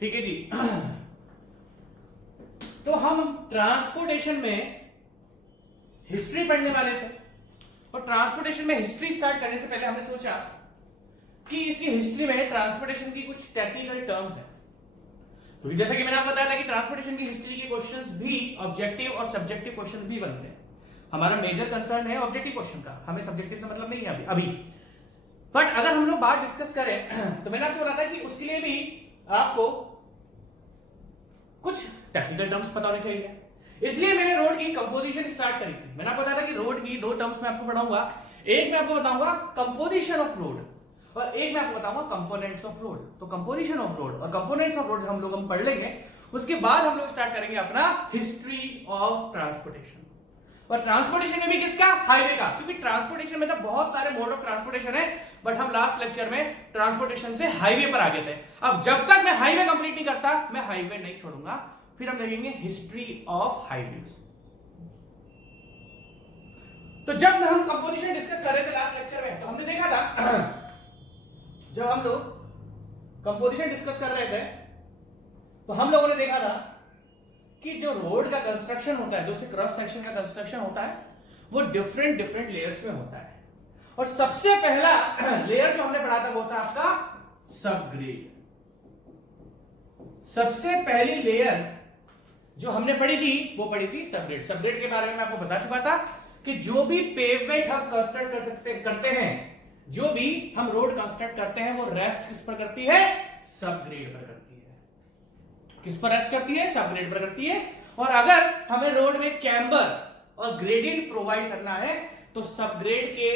ठीक है जी। तो हम ट्रांसपोर्टेशन में हिस्ट्री पढ़ने वाले थे, और ट्रांसपोर्टेशन में हिस्ट्री स्टार्ट करने से पहले हमने सोचा कि इसकी हिस्ट्री में ट्रांसपोर्टेशन की कुछ टेक्निकल टर्म्स है। तो जैसा कि मैंने आपको बताया था कि ट्रांसपोर्टेशन की हिस्ट्री के क्वेश्चंस भी ऑब्जेक्टिव और सब्जेक्टिव क्वेश्चन भी बनते हैं। हमारा मेजर कंसर्न है ऑब्जेक्टिव क्वेश्चन का, हमें सब्जेक्टिव से मतलब नहीं है अभी। बट अगर हम लोग बात डिस्कस करें तो मैंने आपसे बोला था कि उसके लिए भी आपको कुछ टेक्निकल टर्म्स पता होने चाहिए, इसलिए मैंने रोड की कंपोजिशन स्टार्ट करी थी। मैंने आपको बताया था कि रोड की दो टर्म्स में आपको पढ़ाऊंगा, एक मैं आपको बताऊंगा कंपोजिशन ऑफ रोड और एक मैं आपको बताऊंगा कंपोनेंट्स ऑफ रोड। तो कंपोजिशन ऑफ रोड और कंपोनेंट्स ऑफ रोड हम पढ़ लेंगे, उसके बाद हम लोग स्टार्ट करेंगे अपना हिस्ट्री ऑफ ट्रांसपोर्टेशन। और ट्रांसपोर्टेशन में भी किसका? हाईवे का, क्योंकि ट्रांसपोर्टेशन में तो बहुत सारे मोड ऑफ ट्रांसपोर्टेशन है, बट हम लास्ट लेक्चर में ट्रांसपोर्टेशन से हाईवे पर आ गए थे। अब जब तक मैं हाईवे कंप्लीट नहीं करता मैं हाईवे नहीं छोड़ूंगा। फिर हम देखेंगे हिस्ट्री ऑफ हाईवेज। तो जब हम कंपोजिशन डिस्कस कर रहे थे लास्ट लेक्चर में, तो हमने देखा था जब हम लोग कंपोजिशन डिस्कस कर रहे थे तो हम लोगों ने देखा था कि जो रोड का कंस्ट्रक्शन होता है, जो उसके क्रॉस सेक्शन का कंस्ट्रक्शन होता है, वो डिफरेंट लेयर्स में होता है। और सबसे पहला लेयर जो हमने पढ़ा था वो था आपका सबग्रेड। सबसे पहली लेयर जो हमने पढ़ी थी वो पढ़ी थी सबग्रेड। सबग्रेड के बारे में मैं आपको बता चुका था कि जो भी पेवमेंट हम कंस्ट्रक्ट करते हैं, जो भी हम रोड कंस्ट्रक्ट करते हैं, वो रेस्ट किस पर करती है? सबग्रेड पर करती है। किस पर रेस्ट करती है? सबग्रेड पर करती है। और अगर हमें रोड में कैम्बर और ग्रेडियंट प्रोवाइड करना है तो सबग्रेड के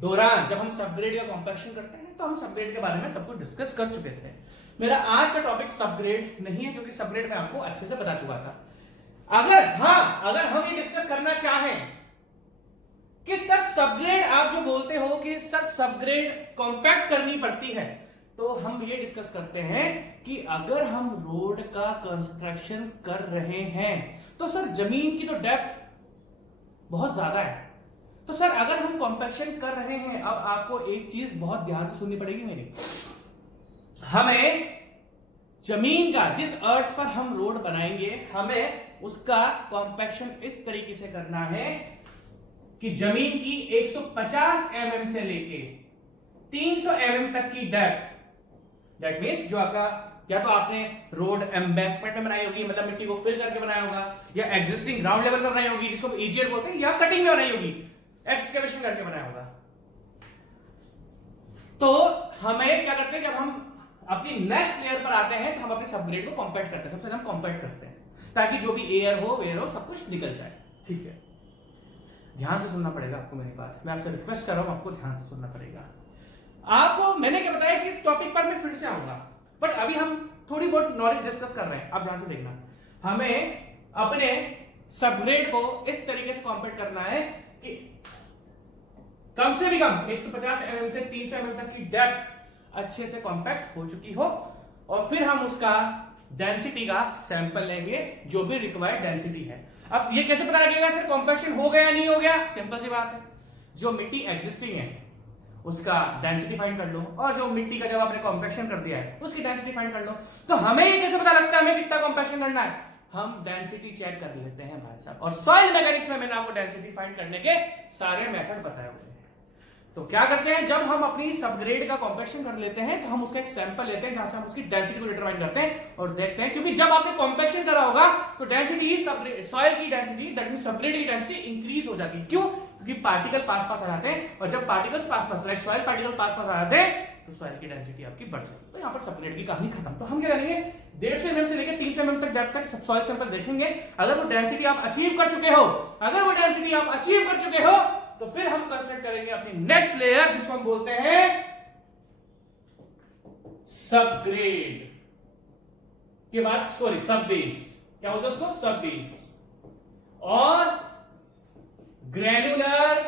दौरान जब हम सबग्रेड का कॉम्पैक्शन करते हैं तो हम सबग्रेड के बारे में सब कुछ डिस्कस कर चुके थे। मेरा आज का टॉपिक सबग्रेड नहीं है, क्योंकि सबग्रेड मैं आपको अच्छे से बता चुका था। अगर हम ये डिस्कस करना चाहें कि सर सबग्रेड, आप जो बोलते हो कि सर सबग्रेड कॉम्पैक्ट करनी पड़ती है, तो हम ये डिस्कस करते हैं कि अगर हम रोड का कंस्ट्रक्शन कर रहे हैं तो सर जमीन की तो डेप्थ बहुत ज्यादा है। तो सर अगर हम कॉम्पैक्शन कर रहे हैं, अब आपको एक चीज बहुत ध्यान से सुननी पड़ेगी मेरी, हमें जमीन का, जिस अर्थ पर हम रोड बनाएंगे, हमें उसका कॉम्पैक्शन इस तरीके से करना है कि जमीन की 150 mm से लेके 300 mm तक की डेप्थ, दैट मींस जो आपका, या तो आपने रोड एम्बैंकमेंट में बनाई होगी, मतलब मिट्टी को फिल करके बनाया होगा, या एग्जिस्टिंग ग्राउंड लेवल पर बनाई होगी जिसको ईजीएल बोलते हैं, या कटिंग में बनाई होगी, एक्सकेवेशन करके बनाया होगा। तो हमें क्या करते हैं, जब हम अपनी नेक्स्ट लेयर पर आते हैं तो हम अपने सबग्रेड को कॉम्पैक्ट करते हैं। सबसे हम कॉम्पैक्ट करते हैं ताकि जो भी एयर हो, वेयर हो, सब कुछ निकल जाए। ठीक है, ध्यान से सुनना पड़ेगा आपको मेरी बात, मैं आपसे रिक्वेस्ट कर रहा हूं, आपको ध्यान से सुनना पड़ेगा। आपको मैंने क्या बताया कि इस टॉपिक पर मैं फिर से आऊंगा, बट अभी हम थोड़ी बहुत नॉलेज डिस्कस कर रहे हैं, आप ध्यान से देखना। हमें अपने सबग्रेड को इस तरीके से कॉम्पैक्ट करना है कि कम से भी कम 150 mm से 300 mm तक की डेप्थ अच्छे से कॉम्पैक्ट हो चुकी हो, और फिर हम उसका डेंसिटी का सैंपल लेंगे, जो भी रिक्वायर्ड डेंसिटी है। अब ये कैसे पता लगेगा सर कॉम्पैक्शन हो गया नहीं हो गया? सिंपल सी बात है, जो मिट्टी एग्जिस्टिंग है उसका डेंसिटी फाइंड कर लो, और जो मिट्टी का जब आपने कॉम्पैक्शन कर दिया है उसकी डेंसिटी फाइंड कर लो। तो हमें ये कैसे पता लगता है हमें कितना कॉम्पैक्शन करना है? हम डेंसिटी चेक कर लेते हैं भाई साहब, और सॉइल मैकेनिक्स में मैंने आपको डेंसिटी फाइंड करने के सारे मेथड बताए हुए हैं। तो क्या करते हैं, जब हम अपनी सबग्रेड का कॉम्पैक्शन कर लेते हैं तो हम उसका एक सैंपल लेते हैं जहां से हम उसकी डेंसिटी को डिटरमाइन करते हैं और देखते हैं, क्योंकि जब आपने कॉम्पैक्शन करा होगा तो डेंसिटी, सॉइल की डेंसिटी, दैट मींस सबग्रेड की डेंसिटी इंक्रीज हो जाती है। क्यों? क्योंकि पार्टिकल पास आ जाते हैं, और जब पार्टिकल्स पास लाइक सॉइल पार्टिकल पास आ जाते हैं तो सॉइल की डेंसिटी आपकी बढ़ जाती है। तो यहाँ पर सबग्रेड की कहानी खत्म। तो हम क्या करेंगे, 150 mm से लेकर 300 mm तक डेप्थ तक सॉइल सैंपल देखेंगे। अगर वो डेंसिटी आप अचीव कर चुके हो, तो फिर हम कंस्ट्रक्ट करेंगे अपनी नेक्स्ट लेयर, जिसको हम बोलते हैं सबग्रेड के बाद, सॉरी, सब बेस। क्या बोलते हैं उसको? सब बेस और ग्रेनुलर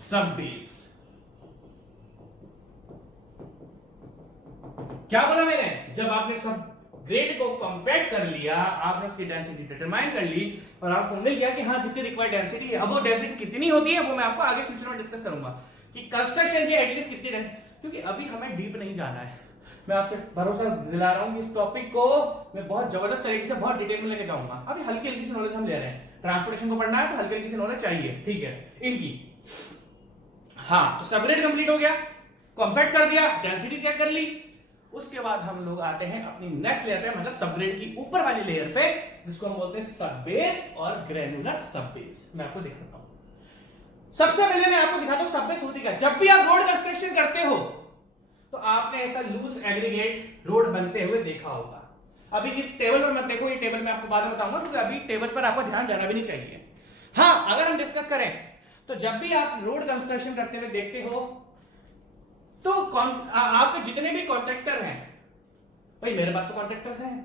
सब बेस। क्या बोला मैंने? जब आपने सब ग्रेड को कॉम्पैक्ट कर लिया, आपने उसकी डेंसिटी डिटरमाइन कर ली, और आपको मिल गया कि हाँ जितनी रिक्वायर्ड डेंसिटी है। अब वो डेंसिटी कितनी होती है वो मैं आपको आगे फ्यूचर में डिस्कस करूंगा कि कंस्ट्रक्शन की एटलीस्ट कितनी डेंसिटी, क्योंकि अभी हमें डीप नहीं जाना है। मैं आपसे भरोसा दिला रहा हूं कि इस टॉपिक को मैं बहुत जबरदस्त तरीके से बहुत डिटेल में लेके जाऊंगा। अभी हल्की हल्की सी नॉलेज हम ले रहे हैं, ट्रांसपोर्टेशन को पढ़ना है तो हल्की हल्की सी नॉलेज चाहिए, ठीक है इनकी। हाँ, तो सबग्रेड कंप्लीट हो गया, कॉम्पैक्ट कर दिया, डेंसिटी चेक कर ली। उसके बाद हम लोग आते हैं अपनी नेक्स्ट लेयर पे, मतलब सबग्रेड की ऊपर वाली लेयर पे, जिसको हम बोलते हैं सब बेस और ग्रेनुलर सब बेस। मैं आपको दिखाता हूं। सबसे पहले मैं आपको दिखाता हूं सब बेस होती क्या। जब भी आप रोड कंस्ट्रक्शन करते हो तो आपने ऐसा लूज एग्रीगेट रोड बनते हुए देखा होगा। अभी इस टेबल पर मत देखो, ये टेबल मैं आपको बाद में बताऊंगा, क्योंकि अभी टेबल पर आपको ध्यान जाना भी नहीं चाहिए। हाँ, अगर हम डिस्कस करें तो जब भी आप रोड कंस्ट्रक्शन करते हुए देखते हो तो आपके जितने भी कॉन्ट्रैक्टर हैं, भाई मेरे पास तो कॉन्ट्रैक्टर्स हैं,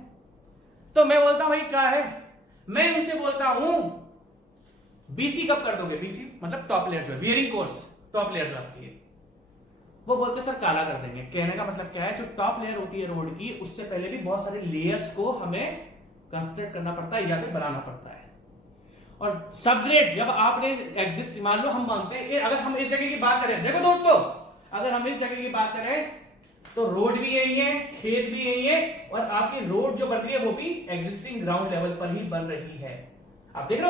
तो मैं बोलता हूं भाई क्या है, मैं उनसे बोलता हूं बीसी कब कर दोगे, बीसी मतलब टॉप लेयर जो है, वियरिंग कोर्स टॉप लेयर जो आती है, वो बोलते सर काला कर देंगे। कहने का मतलब क्या है, जो टॉप लेयर होती है रोड की, उससे पहले भी बहुत सारे लेयर्स को हमें कंस्ट्रक्ट करना पड़ता है या फिर बनाना पड़ता है। और सबग्रेड जब आपने एग्जिस्ट, मान लो हम मानते हैं, अगर हम इस जगह की बात करें, देखो दोस्तों, अगर हम इस जगह की बात करें तो रोड भी यही है, खेत भी यही है, और आपकी रोड जो बन रही है वो भी एग्जिस्टिंग ग्राउंड लेवल पर ही बन रही है। आप देख लो,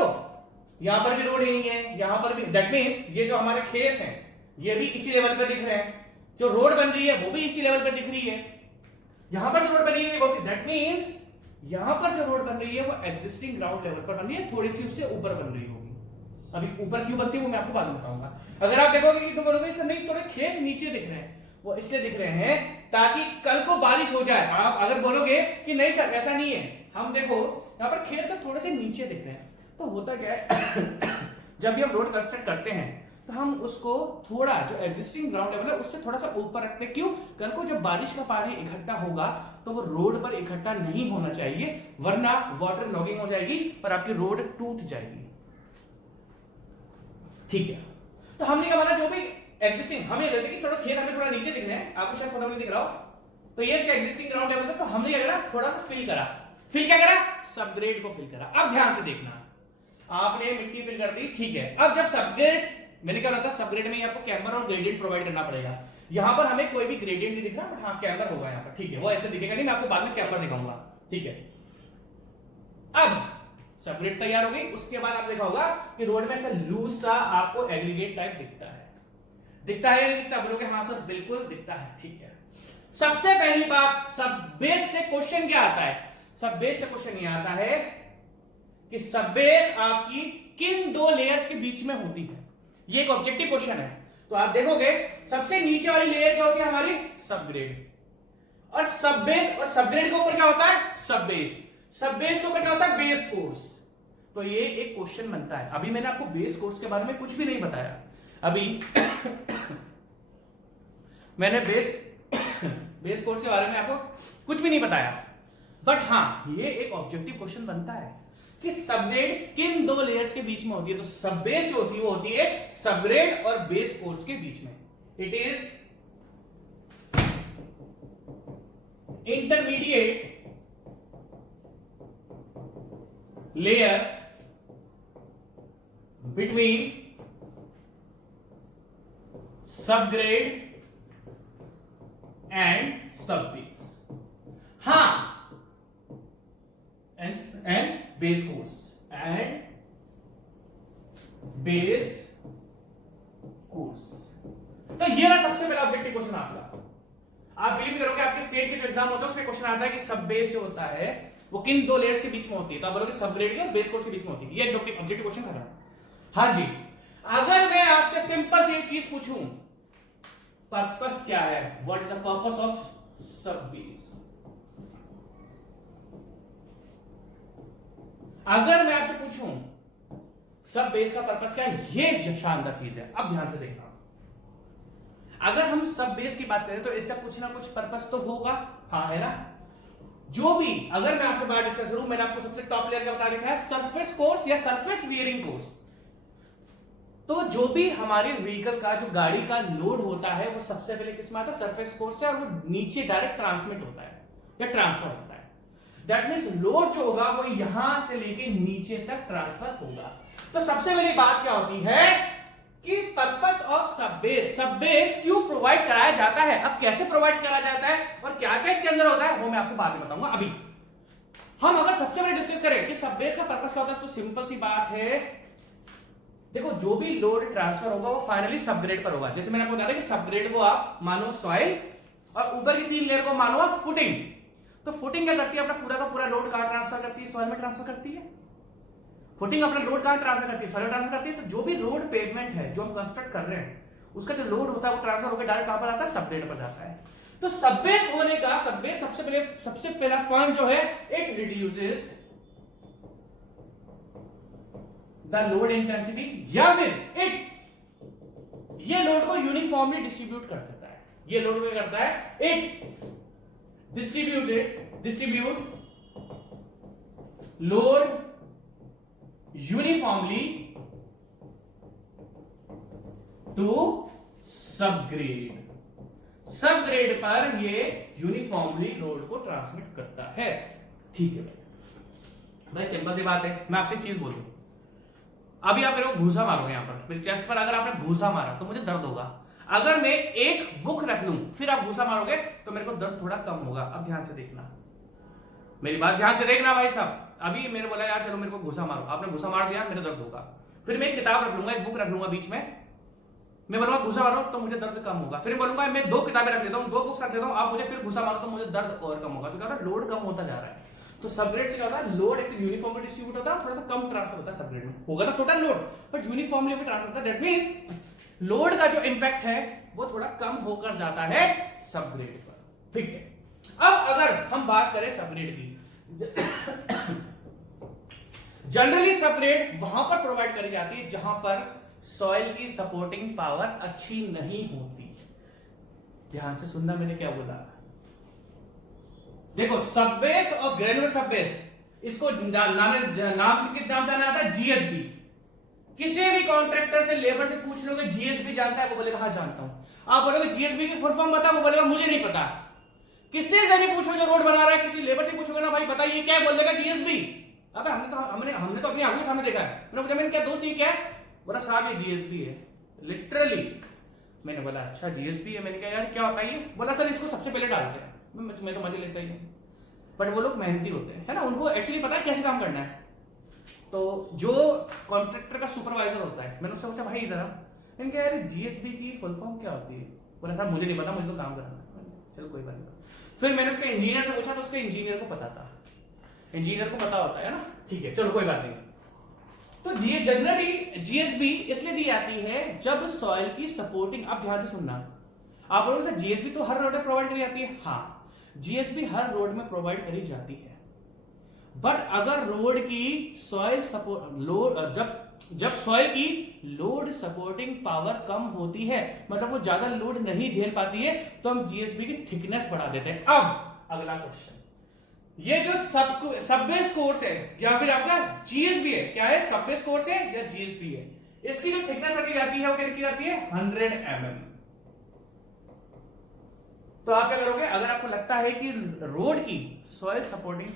यहां पर भी रोड यही है, यहां पर भी, दैट मींस ये जो हमारे खेत हैं ये भी इसी लेवल पर दिख रहे हैं, जो रोड बन रही है वो भी इसी लेवल पर दिख रही है, यहां पर जो रोड बनी है वो भी, दैट मींस यहां पर जो रोड बन रही है वो एग्जिस्टिंग ग्राउंड लेवल पर बन रही है, थोड़ी सी उससे ऊपर बन रही होगी। अभी ऊपर क्यों बनती है वो मैं आपको बाद में बताऊंगा। अगर आप देखोगे कि तुम बोलोगे सर नहीं थोड़े खेत नीचे दिख रहे हैं, वो इसलिए दिख रहे हैं ताकि कल को बारिश हो जाए। आप अगर बोलोगे कि नहीं सर ऐसा नहीं है, हम देखो यहाँ पर खेत से थोड़े से नीचे दिख रहे हैं, तो होता क्या है जब भी हम रोड कंस्ट्रक्ट करते हैं तो हम उसको थोड़ा जो एग्जिस्टिंग ग्राउंड लेवल है उससे थोड़ा सा ऊपर रखते हैं। क्यों? कल को जब बारिश का पानी इकट्ठा होगा तो वो रोड पर इकट्ठा नहीं होना चाहिए, वरना वाटर लॉगिंग हो जाएगी और आपकी रोड टूट जाएगी। ठीक है, तो हमने क्या माना, जो भी एग्जिस्टिंग, हमें लगता है कि थोड़ा खेत हमें थोड़ा नीचे दिख रहे हैं, आपको शायद फोटो में दिख रहा हो, तो ये इसका एग्जिस्टिंग ग्राउंड लेवल था, तो हमने क्या करा, थोड़ा सा फिल करा। फिल क्या करा? सबग्रेड को फिल करा। अब ध्यान से देखना, आपने मिट्टी फिल कर दी, ठीक है। अब जब सबग्रेड, मैंने क्या बोला था, सबग्रेड में आपको कैमर और ग्रेडियंट प्रोवाइड करना पड़ेगा। यहां पर हमें कोई भी ग्रेडियंट नहीं दिख रहा, बट हाँ कैमर होगा यहाँ पर, ठीक है, वो ऐसे दिखेगा नहीं, मैं आपको बाद में कैमर दिखाऊंगा, ठीक है। अब सबग्रेड तैयार हो गई, उसके बाद आप देखा होगा कि रोड में ऐसा लूज सा आपको एग्रीगेट टाइप दिखता है। दिखता है या नहीं दिखता? बोलोगे हाँ सर बिल्कुल दिखता है, ठीक है। सबसे पहली बात, सब बेस से क्वेश्चन क्या आता है? सब बेस से क्वेश्चन ये आता है कि सब बेस आपकी किन दो लेयर्स के बीच में होती है, ये एक ऑब्जेक्टिव क्वेश्चन है। तो आप देखोगे सबसे नीचे वाली लेयर क्या होती है हमारी? सबग्रेड, और सब बेस, और सबग्रेड के ऊपर क्या होता है? सब बेस, सब बेस के ऊपर क्या होता है? Base course. तो ये एक क्वेश्चन बनता है। अभी मैंने आपको बेस कोर्स के बारे में कुछ भी नहीं बताया, अभी मैंने बेस कोर्स के बारे में आपको कुछ भी नहीं बताया, बट हाँ ये एक ऑब्जेक्टिव क्वेश्चन बनता है कि सबग्रेड किन दो लेयर्स के बीच में होती है। तो सब बेस जो होती है वो होती है सबग्रेड और बेस कोर्स के बीच में। It is intermediate layer between subgrade and subbase, हाँ, and base course and base course। तो ये रहा सबसे पहला ऑब्जेक्टिव क्वेश्चन आपका। आप बिलीव करोगे आपके स्टेट के जो एग्जाम होता है उसमें क्वेश्चन आता है कि सब बेस जो होता है वो किन दो लेयर्स के बीच में होती है। तो आप बोलोगे सबग्रेड और बेस कोर्स के बीच में होती है। ये ऑब्जेक्टिव क्वेश्चन था। हाँ जी, अगर मैं आपसे सिंपल सी एक चीज पूछूं, पर्पस क्या है, what is the purpose of सब बेस? अगर मैं आपसे पूछूं सब बेस का पर्पस क्या है, ये शानदार चीज है। अब ध्यान से देखना, अगर हम सब बेस की बात करें तो इसका कुछ ना कुछ पर्पस तो होगा, हाँ है ना। जो भी, अगर मैं आपसे बात डिस्कस करूं, मैंने आपको सबसे टॉप लेयर का बता रखा है सरफेस कोर्स या सरफेस वियरिंग कोर्स। तो जो भी हमारी व्हीकल का, जो गाड़ी का लोड होता है वो सबसे पहले किसमें आता है? सरफेस कोर्स से, और वो नीचे डायरेक्ट ट्रांसमिट होता है या ट्रांसफर होता है। दैट मींस लोड जो होगा वो यहां से लेके नीचे तक ट्रांसफर होगा। तो सबसे पहली बात क्या होती है कि पर्पस ऑफ सब बेस क्यों प्रोवाइड कराया जाता है। अब कैसे प्रोवाइड कराया जाता है और क्या क्या इसके अंदर होता है वो मैं आपको बाद में बताऊंगा। अभी हम अगर सबसे पहले डिस्कस करें कि सब बेस का पर्पस क्या होता है तो सिंपल सी बात है, देखो जो भी लोड ट्रांसफर होगा वो फाइनली सबग्रेड पर होगा। जैसे मैंने आपको बताया कि सबग्रेड को आप मानो सॉइल और ऊपर की 3 लेयर को मानो आप फुटिंग। तो फुटिंग क्या करती है, अपना पूरा का पूरा लोड कहां ट्रांसफर करती है, सॉइल में ट्रांसफर करती है। फुटिंग अपना लोड कहां ट्रांसफर करती है, सॉइल में ट्रांसफर करती है। तो जो भी रोड पेवमेंट है जो हम कंस्ट्रक्ट कर रहे हैं उसका जो लोड होता है वो ट्रांसफर होकर डायरेक्ट कहां पर आता है, सबग्रेड पर जाता है। तो सबबेस होने का सबसे पहला पॉइंट जो है, it reduces the load intensity, या फिर ये लोड को यूनिफॉर्मली डिस्ट्रीब्यूट कर देता है। ये लोड क्या करता है, it distribute load uniformly to subgrade. Subgrade पर ये यूनिफॉर्मली लोड को ट्रांसमिट करता है। ठीक है भाई, सिंपल सी बात है। मैं आपसे एक चीज बोल दूं, अभी आप मेरे को घूसा मारोगे यहां पर मेरे चेस्ट पर, अगर आपने घूसा मारा तो मुझे दर्द होगा। अगर मैं एक बुक रख लूं फिर आप घूसा मारोगे तो मेरे को दर्द थोड़ा कम होगा। अब ध्यान से देखना, मेरी बात ध्यान से देखना भाई साहब। अभी मेरे बोला यार चलो मेरे को घूसा मारो, आपने घूसा मार दिया, मेरे दर्द होगा। फिर मैं एक किताब रख लूंगा, एक बुक रख लूंगा बीच में, मैं बोलूंगा घुसा मारो तो मुझे दर्द कम होगा। फिर बोलूंगा मैं 2 किताबें रख लेता हूं, 2 बुक्स रख लेता हूं, आप मुझे फिर घुसा मारो तो मुझे दर्द और कम होगा। तो क्या होता है, लोड कम होता जा रहा है। तो सबग्रेड से क्या होता है, लोड एक यूनिफॉर्मली डिस्ट्रीब्यूट होता है, थोड़ा सा कम ट्रांसफर होता है सबग्रेड में। होगा तो टोटल लोड, बट यूनिफॉर्मली भी ट्रांसफर होता है। दैट मीन लोड का जो इंपैक्ट है वो थोड़ा कम होकर जाता है सबग्रेड पर। ठीक है, अब अगर हम बात करें सबग्रेड की, जनरली सबग्रेड वहां पर प्रोवाइड करी जाती है जहां पर सॉइल की सपोर्टिंग पावर अच्छी नहीं होती। ध्यान से सुनना मैंने क्या बोला। देखो सबबेस और ग्रेनुलर सबबेस, इसको नाम से किस नाम से आना आता है, जीएसबी। किसी भी कॉन्ट्रैक्टर से लेबर से पूछ लोगे जीएसबी जानता है, वो बोलेगा हाँ जानता हूं। आप बोलोगे जीएसबी की फुल फॉर्म बता, वो बोलेगा मुझे नहीं पता। किसी से भी पूछो जो रोड बना रहा है, किसी लेबर से पूछोगे ना भाई बताइए क्या, बोल देगा जीएसबी। अबे हमने तो अपनी आंखों के सामने देखा है। मैंने पूछा मैंने क्या दोस्त ये क्या है, बोला साहब ये जीएसबी है, लिटरली। मैंने बोला अच्छा जीएसबी है, मैंने कहा यार क्या होता है ये, बोला सर इसको सबसे पहले डालते हैं। मैं तो मजे लेता ही हूं, बट वो लोग मेहनती होते हैं, है ना, उनको एक्चुअली पता है कैसे काम करना है। तो जो कॉन्ट्रैक्टर का सुपरवाइजर होता है, मैंने उससे पूछा भाई इधर, मैंने कहा यार जीएसबी की फुल फॉर्म क्या होती है, बोला साहब मुझे नहीं पता, मुझे तो काम करना है। चलो कोई बात नहीं। फिर मैंने उसके इंजीनियर से पूछा तो उसके इंजीनियर को पता था, इंजीनियर को पता होता है ना, ठीक है चलो कोई बात नहीं। तो जनरली जीएसबी इसलिए दी जाती है जब सॉइल की सपोर्टिंग, अब ध्यान से सुनना, आप लोगों से जीएसबी तो हर रोड में प्रोवाइड करी जाती है, हाँ जीएसबी हर रोड में प्रोवाइड करी जाती है। बट अगर रोड की सॉइल सपोर्ट लोड जब सॉइल की लोड सपोर्टिंग पावर कम होती है, मतलब वो ज्यादा लोड नहीं झेल पाती है, तो हम जीएसबी की थिकनेस बढ़ा देते हैं। अब अगला क्वेश्चन, ये जो सबबेस कोर्स है या फिर आपका जीएसबी है, क्या है सबबेस कोर्स है या जीएसबी है, इसकी जो थिकनेस रखी जाती है वो क्या रखी जाती है 100 mm। तो आप क्या करोगे, अगर आपको लगता है कि रोड की सॉइल सपोर्टिंग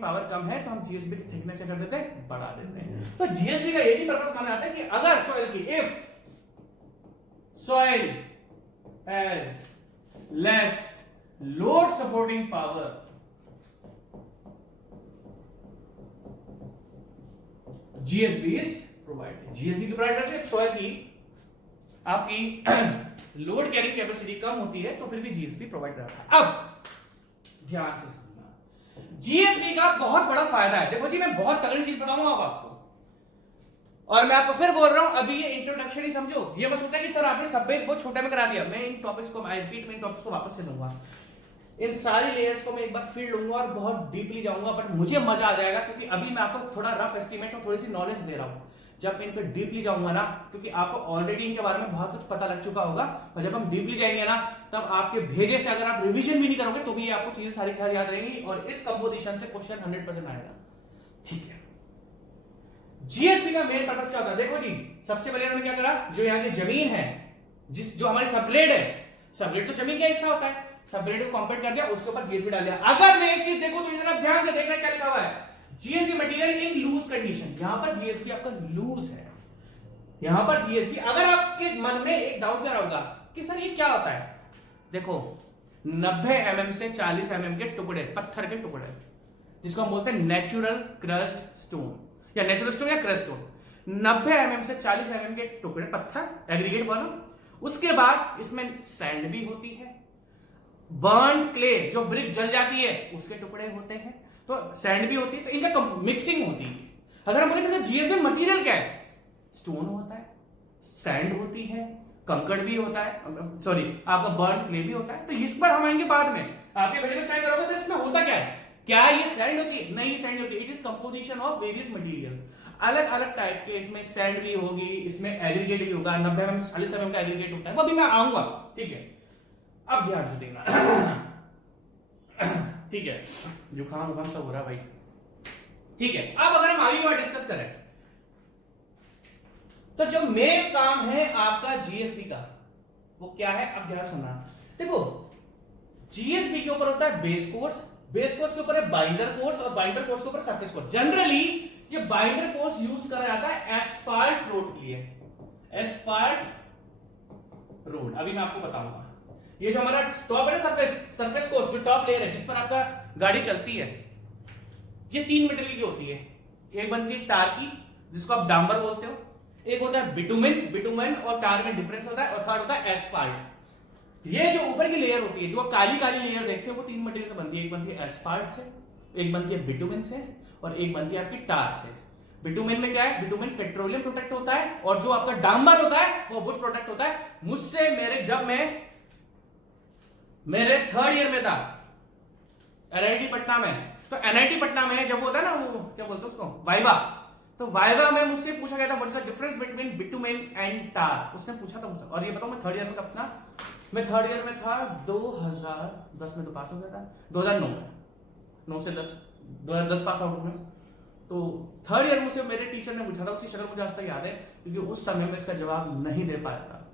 पावर कम है तो हम जीएसबी की थिकनेस कर देते हैं, बढ़ा देते हैं। तो जीएसबी का ये भी पर्पस माना जाता है कि अगर if soil has less load supporting power, GSB is provided. GSB की प्रोवाइड करते हैं, सॉइल की आपकी लोड कैरिंग कैपेसिटी कम होती है तो फिर भी जीएसबी प्रोवाइड करता है। अब ध्यान से सुनना, जीएसबी का बहुत बड़ा फायदा है। देखो जी मैं बहुत तगड़ी चीज बताऊंगा अब आपको, और मैं आपको फिर बोल रहा हूं, अभी ये इंट्रोडक्शन ही समझो। ये बस होता है कि सर आपने सबबेस बहुत छोटे में करा दिया, मैं इन टॉपिक्स को इन टॉपिक्स को वापस से लूंगा, इन सारी लेयर्स को मैं एक बार फिर लूंगा और बहुत डीपली जाऊंगा, बट मुझे मजा आ जाएगा क्योंकि अभी मैं आपको थोड़ा रफ एस्टिमेट और थोड़ी सी नॉलेज दे रहा हूं। जब इन पे डीपली जाऊंगा ना, क्योंकि आपको ऑलरेडी इनके बारे में बहुत कुछ पता लग चुका होगा, और जब हम डीपली जाएंगे ना तब आपके भेजे से अगर आप रिवीजन भी नहीं करोगे तो भी आपको चीजें सारी याद रहेंगी, और इस कंपोजिशन से क्वेश्चन 100% आएगा। ठीक है, जीएसबी का मेन पर्पस क्या होता है, देखो जी सबसे पहले उन्होंने क्या करा, जो यहाँ की जमीन है, जो हमारी सबग्रेड है, सबग्रेड तो जमीन का हिस्सा होता है, सबग्रेड को कॉम्पेक्ट कर दिया, उसके ऊपर जीएसबी डाल दिया। अगर मैं एक चीज देखो तो इधर ध्यान से देखना क्या लिखा हुआ है, GSB material in loose condition, यहां पर जीएसबी आपका लूज है, यहां पर जीएसबी। अगर आपके मन में एक डाउट क्या होगा कि सर ये क्या होता है, देखो 90 mm से 40 mm के टुकड़े, पत्थर के टुकड़े, जिसको हम बोलते हैं नेचुरल क्रस्ड स्टोन या नेचुरल स्टोन या क्रस्ड स्टोन, 90 mm से 40 mm के टुकड़े पत्थर एग्रीगेट बोलो। उसके बाद इसमें सैंड भी होती है, बर्न क्ले जो ब्रिक जल जाती है उसके टुकड़े होते हैं, तो सैंड भी होती है, तो इनका मिक्सिंग होती है। अगर हम बोले जीएसबी मटेरियल क्या है, स्टोन होता है, सैंड होती है, कंकड़ भी होता है, सॉरी आपका बर्न क्ले भी होता है। तो इस पर हम आएंगे बाद में, आपके बजट में स्टार्ट करोगे सर इसमें होता क्या है, क्या ये सैंड होती है, नहीं सैंड होती है, it is composition of various material, अलग अलग टाइप के, इसमें सैंड भी होगी, इसमें एग्रीगेट भी होगा, 90 mm से 40 mm का एग्रीगेट होता है, वो भी मैं आऊंगा, ठीक है। अब ध्यान से देखना ठीक है, जुकाम उखाम सब हो रहा भाई, ठीक है। अब अगर हम आगे की बात डिस्कस करें तो जो मेन काम है आपका जीएसबी का वो क्या है, अब ध्यान सुनना। देखो जीएसबी के ऊपर होता है बेस कोर्स, बेस कोर्स के ऊपर है बाइंडर कोर्स, और बाइंडर कोर्स के ऊपर सरफेस कोर्स। जनरली ये बाइंडर कोर्स यूज करा जाता है एस्फाल्ट रोड के लिए, एस्फाल्ट रोड। अभी मैं आपको बताऊंगा, ये जो हमारा टॉप है सरफेस कोर्स, जो टॉप लेयर है जिस पर आपका गाड़ी चलती है, ये 3 मटेरियल की होती है। एक बनती है टार की, जिसको आप डांबर बोलते हो, एक होता है बिटुमेन और टार में डिफरेंस होता है, और थर्ड होता है एस्फाल्ट। ये जो ऊपर की लेयर होती है, जो काली काली लेयर देखते हो, वो 3 मटेरियल से बनती है। एक बनती है एस्फाल्ट से, एक बनती है बिटुमेन से, और एक बनती है आपकी टार से। बिटुमेन में क्या है, बिटुमेन पेट्रोलियम प्रोडक्ट होता है, और जो आपका डांबर होता है वो वुड प्रोडक्ट होता है। मुझसे जब मैं मेरे 3rd ईयर में था एनआईटी पटना में, तो एनआईटी पटना में जब होता है ना, वो क्या बोलते हैं उसको, वाइवा, तो वाइवा में मुझसे पूछा गया था what is the difference between bitumen and tar, उसने पूछा था मुझसे। और ये बताऊं मैं 3rd ईयर में कब था, मैं 3rd ईयर में था 2010 में, तो पास हो गया था 2009 में, 9 से 10 2010 पास आउट में। तो 3rd ईयर मुझसे मेरे टीचर ने पूछा था, उसकी शक्ल मुझे आज तक याद है, क्योंकि उस समय में इसका जवाब नहीं दे पाया था।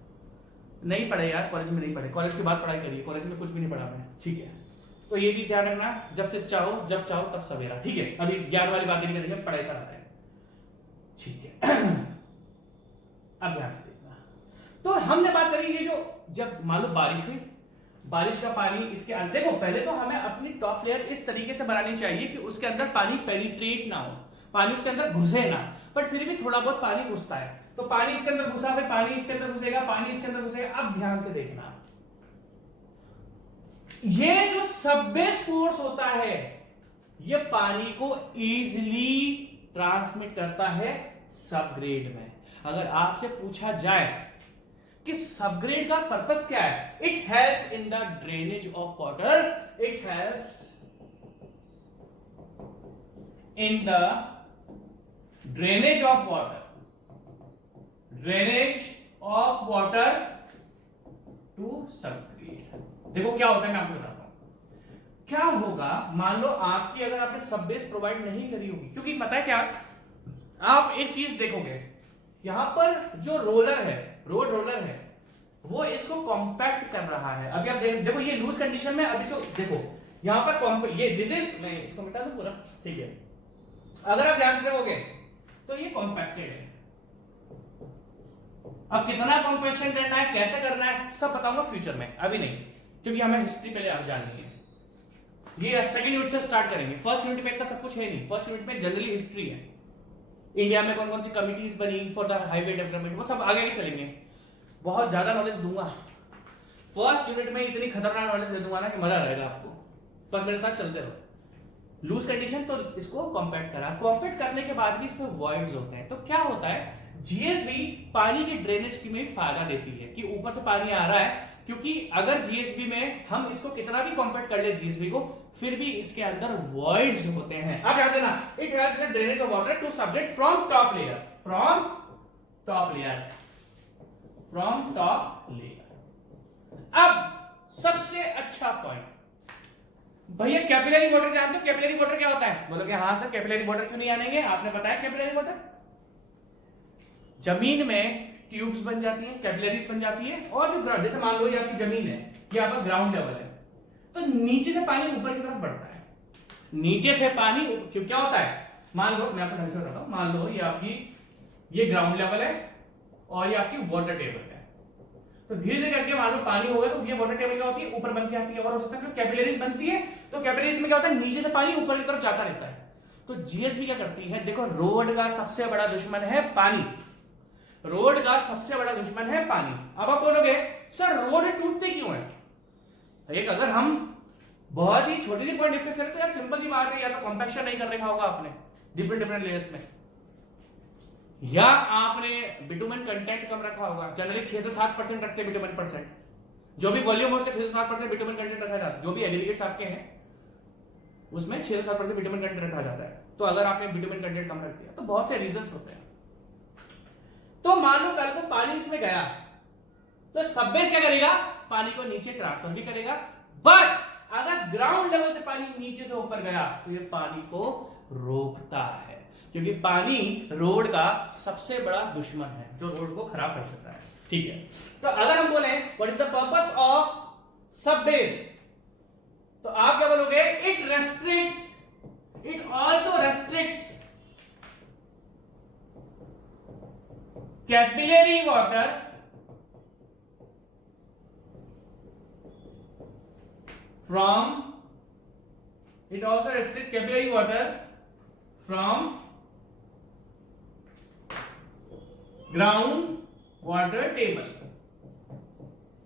नहीं पढ़े यार, कॉलेज में नहीं पढ़े, कॉलेज के बाद पढ़ाई करिए, कॉलेज में कुछ भी नहीं पढ़ा मैं, ठीक है। तो ये भी ध्यान रखना, जब से चाहो जब चाहो तब सवेरा, ठीक है। अभी ज्ञान वाली बातें नहीं करेंगे, पढ़ाई कराते हैं, ठीक है। अब ध्यान से देखना, तो हमने बात करी ये जो जब मान लो बारिश हुई, बारिश का पानी इसके अंदर, देखो पहले तो हमें अपनी टॉप लेयर इस तरीके से बनानी चाहिए कि उसके अंदर पानी पेनिट्रेट ना हो, पानी उसके अंदर घुसे ना, बट फिर भी थोड़ा बहुत पानी घुसता है। तो पानी इसके अंदर घुसा, फिर पानी इसके अंदर घुसेगा, पानी इसके अंदर घुसेगा। अब ध्यान से देखना, ये जो सब बेस कोर्स होता है, ये पानी को इजीली ट्रांसमिट करता है सबग्रेड में। अगर आपसे पूछा जाए कि सबग्रेड का पर्पस क्या है, it helps in the drainage of water, it helps in the drainage of water, drainage of water to subgrade. देखो क्या होता है, मैं आपको बताता हूं क्या होगा। मान लो आपकी, अगर आपने सब बेस प्रोवाइड नहीं करी होगी, क्योंकि पता है क्या, आप एक चीज देखोगे, यहां पर जो रोलर है, रोड रोलर है, वो इसको कॉम्पैक्ट कर रहा है। अभी आप देखो ये लूज कंडीशन में, अभी देखो यहां पर ये दिस इज, मैं इसको मिटा दूं पूरा, ठीक है। अगर आप ध्यान से देखोगे तो ये कॉम्पैक्टेड है। अब कितना कॉम्पैक्शन करना है, कैसे करना है, सब बताऊंगा फ्यूचर में, अभी नहीं, क्योंकि हमें हिस्ट्री पहले आप जाननी है। ये सेकंड यूनिट से स्टार्ट करेंगे, फर्स्ट यूनिट में इतना सब कुछ है नहीं। फर्स्ट यूनिट में जनरली हिस्ट्री है, इंडिया में कौन कौन सी कमिटीज बनी फॉर द हाईवे डेवलपमेंट, वो सब आगे भी चलेंगे। बहुत ज्यादा नॉलेज दूंगा फर्स्ट यूनिट में, इतनी खतरनाक नॉलेज दे दूंगा ना कि मजा आएगा आपको, बस मेरे साथ चलते रहो। लूज कंडीशन, तो इसको कॉम्पैक्ट करा, कॉम्पैक्ट करने के बाद भी इसमें वॉइड्स होते हैं। तो क्या होता है, जीएसबी पानी की ड्रेनेज की में फायदा देती है कि ऊपर से पानी आ रहा है, क्योंकि अगर जीएसबी में हम इसको कितना भी कॉम्पैक्ट कर ले जीएसबी को, फिर भी इसके अंदर वॉइड्स होते हैं। अब याद देना, it helps in drainage of water to sublet from top layer, from top layer, from top layer. अब सबसे अच्छा पॉइंट, भैया कैपिलरी वाटर जानते हो, कैपिलरी वाटर क्या होता है? बोलोगे हाँ सर, कैपिलरी वाटर क्यों नहीं आनेंगे, आपने बताया कैपिलरी वाटर, जमीन में ट्यूब्स बन जाती हैं, कैपिलरीज बन जाती है, और जो ग्राउंड, जैसे मान लो ये आपकी जमीन है, ये आपका ग्राउंड लेवल है, तो नीचे से पानी ऊपर की तरफ बढ़ता है, नीचे से पानी, क्यों क्या होता है, मान लो मैं आपको ढंग से बताता हूं, मान लो ये आपकी ये ग्राउंड लेवल है और ये आपकी वाटर टेबल है। तो धीरे धीरे करके मान लो पानी हो गया तो ये वाटर टेबल क्या होती है, ऊपर बनती आती है, और उसमें फिर कैपिलरीज बनती है। तो कैपिलरीज में क्या होता है, नीचे से पानी ऊपर की तरफ जाता रहता है। तो जीएसबी क्या करती है, देखो रोड का सबसे बड़ा दुश्मन है पानी, रोड का सबसे बड़ा दुश्मन है पानी। अब आप बोलोगे सर रोड टूटते क्यों है? एक अगर हम बहुत ही छोटी सी पॉइंट डिस्कस करें तो यार सिंपल सी बात है, या तो कॉम्पैक्शन नहीं कर रखा होगा आपने डिफरेंट डिफरेंट लेयर्स में, या आपने बिटुमेन कंटेंट कम रखा होगा। जनरली 6 से 7% रखते हैं बिटुमेन परसेंट, जो भी वॉल्यूम है उसका 6 से 7% बिटुमेन कंटेंट रखा जाता है। जो भी एग्रीगेट्स आपके हैं उसमें 6 से 7% बिटुमेन कंटेंट रखा जाता है। तो अगर आपने बिटुमेन कंटेंट कम रख दिया तो बहुत से रीजंस होते हैं। तो मान लो कल को पानी इसमें गया तो सबबेस क्या करेगा, पानी को नीचे ट्रांसफर भी करेगा। बट अगर ग्राउंड लेवल से पानी नीचे से ऊपर गया तो ये पानी को रोकता है, क्योंकि पानी रोड का सबसे बड़ा दुश्मन है जो रोड को खराब कर सकता है। ठीक है, तो अगर हम बोले what is the purpose of subbase, तो आप क्या बोलोगे, it restricts, it also restricts capillary water from, it also restricts capillary water from ground water table।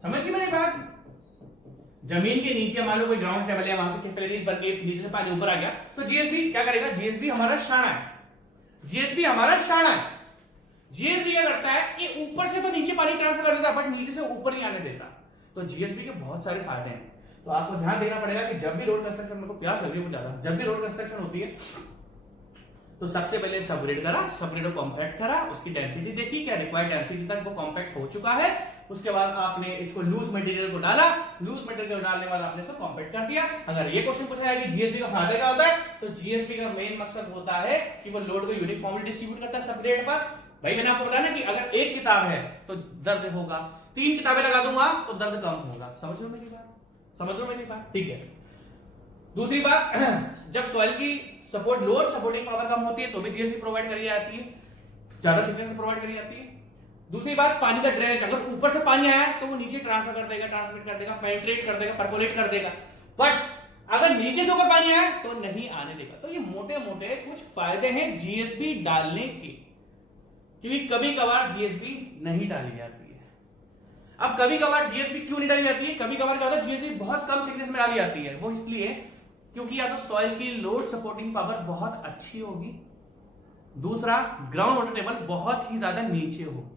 समझ गए मेरी बात? जमीन के नीचे मान लो कोई ग्राउंड टेबल है, वहां से कैपिलरीज बन के नीचे से पानी ऊपर आ गया तो जीएसबी क्या करेगा, जीएसबी हमारा शाणा है, जीएसबी हमारा शाणा है। जीएसबी क्या करता है कि ऊपर से तो नीचे पानी ट्रांसफर कर देता है बट नीचे से ऊपर नहीं आने देता। तो जीएसबी के बहुत सारे फायदे हैं। तो आपको ध्यान देना पड़ेगा कि जब भी रोड कंस्ट्रक्शन, मेरे को प्यास लग रही है ज्यादा, जब भी रोड कंस्ट्रक्शन होती है तो सबसे पहले सबग्रेड करा, सबग्रेड को कॉम्पैक्ट करा, उसकी डेंसिटी देखी, क्या रिक्वायर्ड डेंसिटी तक वो कॉम्पैक्ट हो चुका है। उसके बाद आपने इसको लूज मटेरियल को डाला, लूज मटेरियल को डालने के बाद आपने इसको कॉम्पैक्ट कर दिया। अगर ये क्वेश्चन पूछा है कि जीएसबी का फायदा क्या होता है, तो जीएसबी का मेन मकसद होता है कि वो लोड को यूनिफॉर्मली डिस्ट्रीब्यूट करता है सबग्रेड पर। भाई मैंने आपको बताया ना कि अगर एक किताब है तो दर्द होगा, 3 किताबें लगा दूंगा तो दर्द कम होगा। समझ लो मेरी बात, समझ लो मेरी बात? ठीक है। दूसरी बात, जब सॉइल की सपोर्ट लोड सपोर्टिंग पावर कम होती है तो भी जीएसबी प्रोवाइड करी जाती है, ज्यादा थिकनेस से प्रोवाइड करी जाती है। दूसरी बात, पानी का ड्रेनेज, अगर ऊपर से पानी आया तो वो नीचे ट्रांसफर कर देगा, ट्रांसमिट कर देगा, पेनिट्रेट कर देगा, परकोलेट कर देगा। बट अगर नीचे से ऊपर पानी आया तो नहीं आने देगा। तो ये मोटे मोटे कुछ फायदे हैं जीएसबी डालने के, क्योंकि कभी कभार जीएसबी नहीं डाली जाती है। अब कभी कभार जीएसबी क्यों नहीं डाली जाती है, कभी कभार क्या होता है जीएसबी बहुत कम थिकनेस में डाली जाती है। वो इसलिए क्योंकि या तो सॉइल की लोड सपोर्टिंग पावर बहुत अच्छी होगी, दूसरा ग्राउंड वाटर टेबल बहुत ही ज्यादा नीचे होगी।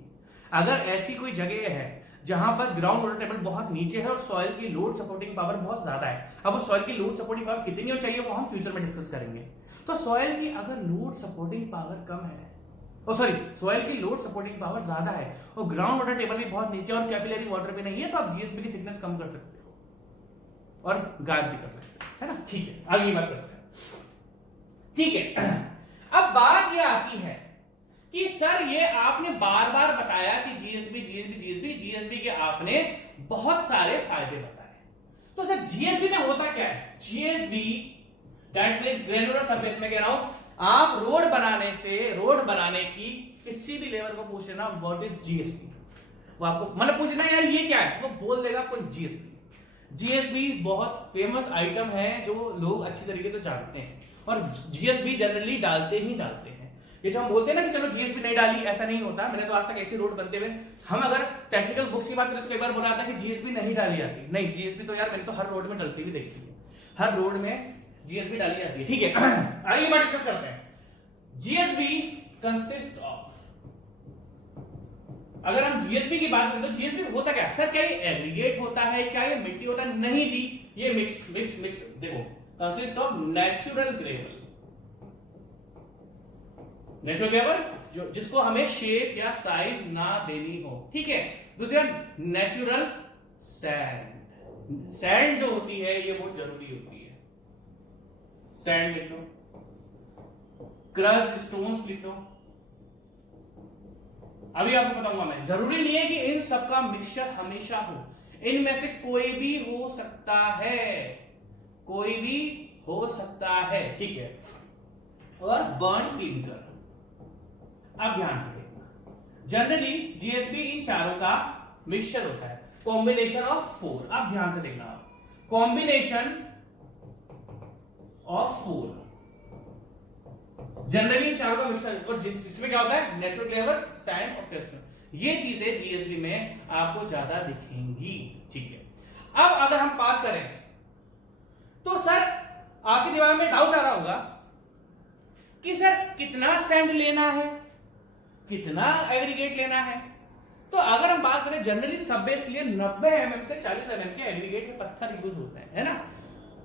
अगर ऐसी कोई जगह है जहां पर ग्राउंड वाटर टेबल बहुत नीचे है और सॉइल की लोड सपोर्टिंग पावर बहुत ज्यादा है, अब वो सॉइल की लोड सपोर्टिंग पावर कितनी हो चाहिए वो हम फ्यूचर में डिस्कस करेंगे। तो सॉइल की अगर लोड सपोर्टिंग पावर कम है, सॉइल की लोड सपोर्टिंग पावर ज्यादा है और ग्राउंड वाटर टेबल भी बहुत नीचे और कैपिलरी वाटर भी नहीं है, तो आप जीएसबी की थिकनेस कम कर सकते हो और गायब भी कर सकते हो, है ना? ठीक है, आगे की बात करते हैं। ठीक है, अब बात ये आती है कि सर ये आपने बार बार बताया कि जीएसबी जीएसबी जीएसबी जीएसबी के आपने बहुत सारे फायदे बताए। तो सर जीएसबी में होता क्या है? GSB that means granular surface में कह रहा हूं, आप रोड बनाने की किसी भी लेवल को पूछ लेना व्हाट इज जीएसबी, वो आपको मतलब पूछना यार ये क्या है, वो बोल देगा कोई जीएसबी। जीएसबी बहुत फेमस आइटम है जो लोग अच्छी तरीके से जानते हैं और जीएसबी जनरली डालते ही डालते हैं। ये जो हम बोलते हैं ना कि चलो जीएसबी नहीं डाली, ऐसा नहीं होता। मैंने तो आज तक ऐसी रोड बनते हुए, हम अगर टेक्निकल बुक्स की बात करें तो कई बार बोला था कि जीएसबी नहीं डाली जाती। नहीं, जीएसबी तो यार मैंने तो हर रोड में डलती हुई देखी है, हर रोड में जीएसबी डाली जाती है। ठीक है, आगे बात डिस्कस करते हैं। जीएसबी कंसिस्ट ऑफ, अगर हम जीएसबी की बात करें तो जीएसबी होता क्या? सर क्या ये एग्रीगेट होता है, क्या ये मिट्टी होता है? नहीं जी, ये मिक्स देखो, consist of natural gravel, natural gravel जो जिसको हमें शेप या साइज ना देनी हो। ठीक है, दूसरा नेचुरल सैंड, सैंड जो होती है ये बहुत जरूरी होती है, सैंड लिख लो, क्रस्ट स्टोन्स लिख लो। अभी आपको बताऊंगा मैं, जरूरी नहीं है कि इन सबका मिक्सचर हमेशा हो, इनमें से कोई भी हो सकता है, कोई भी हो सकता है। ठीक है, और बर्न क्लिंकर। अब ध्यान से देखना, जनरली जीएसबी इन चारों का मिक्सचर होता है, कॉम्बिनेशन ऑफ 4। अब ध्यान से देखना, कॉम्बिनेशन ऑफ 4 जनरली इन चारों का मिक्सचर, और जिसमें क्या होता है, नेचुरल फ्लेवर, सैंड और क्रिस्टल। ये चीजें जीएसबी में आपको ज्यादा दिखेंगी। ठीक है, अब अगर हम बात करें तो सर आपके दिमाग में डाउट आ रहा होगा कि सर कितना सैंड लेना है, कितना एग्रीगेट लेना है। तो अगर हम बात करें जनरली सब बेस के लिए 90 mm से 40 mm के एग्रीगेट के पत्थर यूज होते हैं, है ना,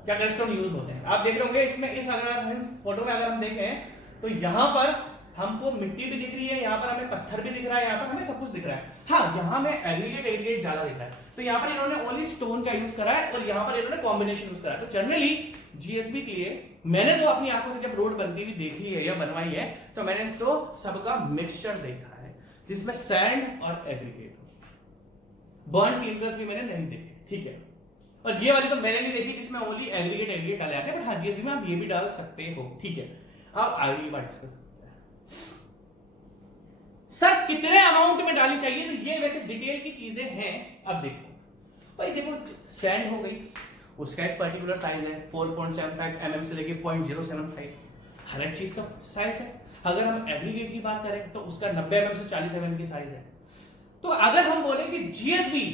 क्या क्रिस्टल यूज होते हैं। आप देख रहे होंगे इसमें, इस अगर फोटो में अगर हम देखें तो यहां पर हमको मिट्टी भी दिख रही है, यहाँ पर हमें पत्थर भी दिख रहा है, यहाँ पर हमें सब कुछ दिख रहा है। हाँ, यहाँ में एग्रीगेट ज्यादा दिख रहा है, तो यहाँ पर इन्होंने ओनली स्टोन का यूज करा है और यहाँ पर इन्होंने कॉम्बिनेशन यूज करा है। तो जनरली जीएसबी के लिए मैंने तो अपनी आंखों से जब रोड बनती हुई देखी है या बनवाई है, तो मैंने तो सबका मिक्सचर देखा है जिसमें सैंड और एग्रीगेट। बर्न क्लिंकर्स भी मैंने नहीं देखे, ठीक है, और ये वाली तो मैंने नहीं देखी जिसमें ओनली एग्रीगेट डाले जाते हैं, बट हाँ जीएसबी में आप ये भी डाल सकते हो। ठीक है, अब आगे की बात डिस्कस करते हैं, सर कितने अमाउंट में डालनी चाहिए। तो ये वैसे डिटेल की चीजें हैं। अब देखो भाई, देखो सैंड हो गई, उसका एक पर्टिकुलर साइज है 4.75 mm से लेके 0.075, हर एक चीज का साइज है। अगर हम एग्रीगेट की बात करें तो उसका 90 mm से 40 mm की साइज है। तो अगर हम बोले कि जीएसबी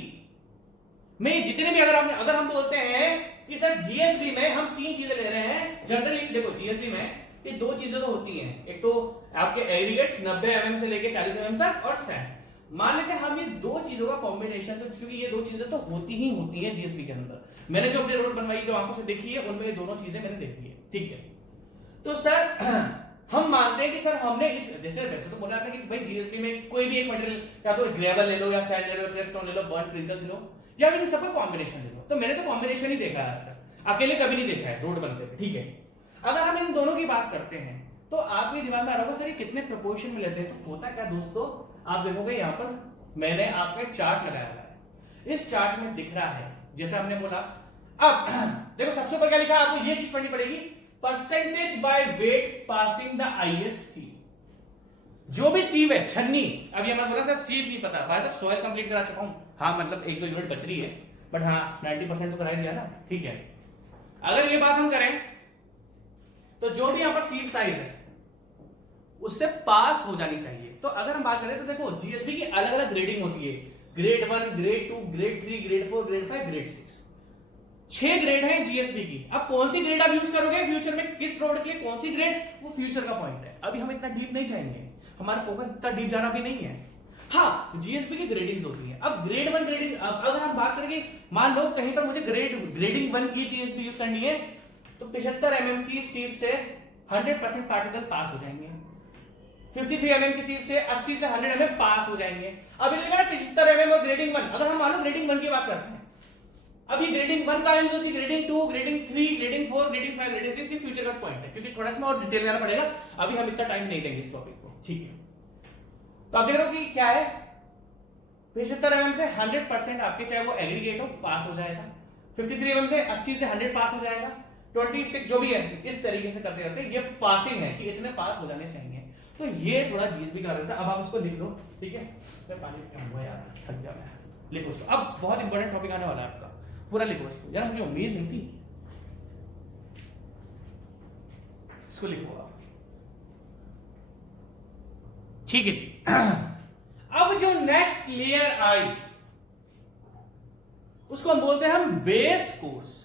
में जितने भी, अगर हम बोलते हैं कि सर जीएसबी में हम 3 चीजें ले रहे हैं, जनरली देखो जीएसबी में ये 2 चीजें तो होती हैं, एक तो आपके एग्रीगेट्स 90 mm से लेके 40 mm तक, और सैंड। मान लेते हैं हम ये 2 चीजों का कॉम्बिनेशन, तो क्योंकि ये 2 चीजें तो होती हैं जीएसबी के अंदर। मैंने जो अपनी रोड बनवाई, जो आंखों से देखी है, उनमें ये दोनों चीजें मैंने देखी है। ठीक है, तो सर हम मानते हैं कि सर हमने इस, जैसे वैसे तो बोला था कि भाई जीएसबी में कोई भी एक मटेरियल, या तो ग्रेवल ले लो, या सैंड ले लो, क्लेस्टोन ले लो, बर्न क्लिंकर्स ले लो, या फिर सबका कॉम्बिनेशन ले लो। तो मैंने तो कॉम्बिनेशन ही देखा है आज तक, अकेले कभी नहीं देखा है रोड बनते हुए। ठीक है, अगर हम इन दोनों की बात करते हैं तो आपके दिमाग में आ रहा होगा सर ये कितने प्रोपोर्शन में लेते हैं। तो होता क्या दोस्तों, आप देखोगे यहाँ पर मैंने आपका एक चार्ट लगाया हुआ है, इस चार्ट में दिख रहा है जैसे हमने बोला। अब देखो सबसे ऊपर क्या लिखा है, आपको ये चीज पढ़नी पड़ेगी, percentage by weight passing the ISC. जो भी सीव है, छन्नी, अब ये मैं बोला सर सीव नहीं पता, भाई साहब सॉइल कंप्लीट करा चुका हूं, हाँ मतलब 1-2 यूनिट बच रही है, बट हाँ 90% तो करा दिया ना। ठीक है, अगर ये बात हम करें तो जो भी यहां पर सीव साइज है उससे पास हो जानी चाहिए। तो अगर हम बात करें तो देखो जीएसबी की अलग अलग ग्रेडिंग होती है, grade 1, grade 2, grade 3, grade 4, grade 5, grade 6, 6 grade है जीएसबी की। अब कौन सी ग्रेड आप यूज करोगे फ्यूचर में, किस प्रोडक्ट के लिए कौन सी ग्रेड, वो फ्यूचर का पॉइंट है। अभी हम इतना डीप नहीं जाएंगे, हमारा फोकस इतना डीप जाना भी नहीं है। हाँ, जीएसबी की ग्रेडिंग्स होती है। अब ग्रेड 1 ग्रेडिंग, अगर हम बात करेंगे, मान लो कहीं पर मुझे ग्रेडिंग 1 की जीएसबी यूज करनी है, तो 75 mm की सीव से 100% पार्टिकल पास हो जाएंगे, 53 mm की सीव से 80 से 100 mm पास हो जाएंगे। अब ये 75 mm और ग्रेडिंग 1, अगर हम मान लो ग्रेडिंग 1 की बात करते हैं, अभी ग्रेडिंग 1 का यूज होती है, grading 2, grading 3, grading 4, grading 5, grading 6 future का पॉइंट है, क्योंकि थोड़ा सा और डिटेल जाना पड़ेगा, अभी हम इतना टाइम नहीं देंगे इस टॉपिक को। ठीक है, तो आप देख रहे हो कि क्या है, 75 mm से 100% आपके चाहे वो एग्रीगेट हो पास हो जाएगा, 53 mm से 80 से 100 पास हो जाएगा, 26 जो भी है, इस तरीके से करते करते ये पासिंग है कि इतने पास हो जाने चाहिए। तो ये थोड़ा जीएसबी का रहता है। अब आप इसको लिख लो, ठीक है, मैं पानी पीऊंगा यार, थक गया मैं, लिखो इसको। अब बहुत इंपॉर्टेंट टॉपिक आने वाला है आपका, पूरा लिखो इसको, यार मुझे उम्मीद नहीं थी। इसको लिखो आप, ठीक है जी। अब जो नेक्स्ट लेयर आई उसको हम बोलते हैं हम बेस कोर्स।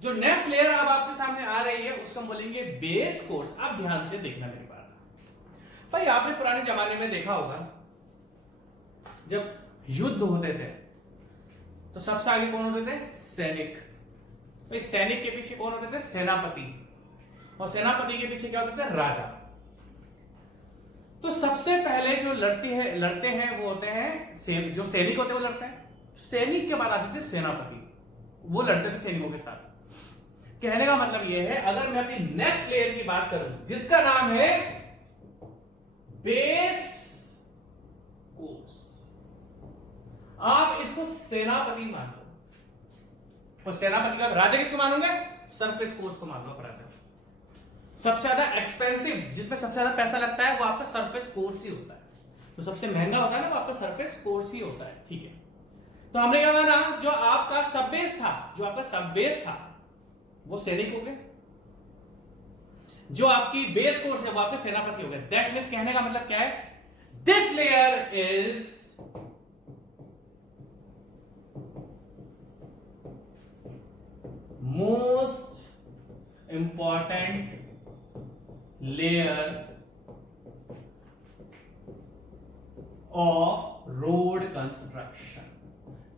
जो नेक्स्ट लेयर अब आपके सामने आ रही है उसको हम बोलेंगे बेस कोर्स। अब ध्यान से देखना मेरी बात भाई, आपने पुराने जमाने में देखा होगा जब युद्ध होते थे तो सबसे आगे कौन होते थे, सैनिक। भाई सैनिक के पीछे कौन होते थे, सेनापति, और सेनापति के पीछे क्या होते थे, राजा। तो सबसे पहले जो लड़ते हैं वो होते हैं जो सैनिक होते हैं वो लड़ते हैं, सैनिक के बाद आते थे सेनापति, वो लड़ते थे सैनिकों के साथ। कहने का मतलब ये है, अगर मैं अपनी नेक्स्ट लेयर की बात करूं जिसका नाम है बेस कोर्स, आप इसको सेनापति मान लो, और सेनापति का राजा किसको मानोगे, सरफेस कोर्स को मान लो राजा। सबसे ज्यादा एक्सपेंसिव, जिसमें सबसे ज्यादा पैसा लगता है, वो आपका सरफेस कोर्स ही होता है। तो सबसे महंगा होता है ना, वो आपका सरफेस कोर्स ही होता है। ठीक है, तो हमने क्या माना, जो आपका सब बेस था वो सैनिक हो गए, जो आपकी बेस कोर्स है वो आपके सेनापति हो गए। दैट मींस कहने का मतलब क्या है, this layer is most important layer of road construction.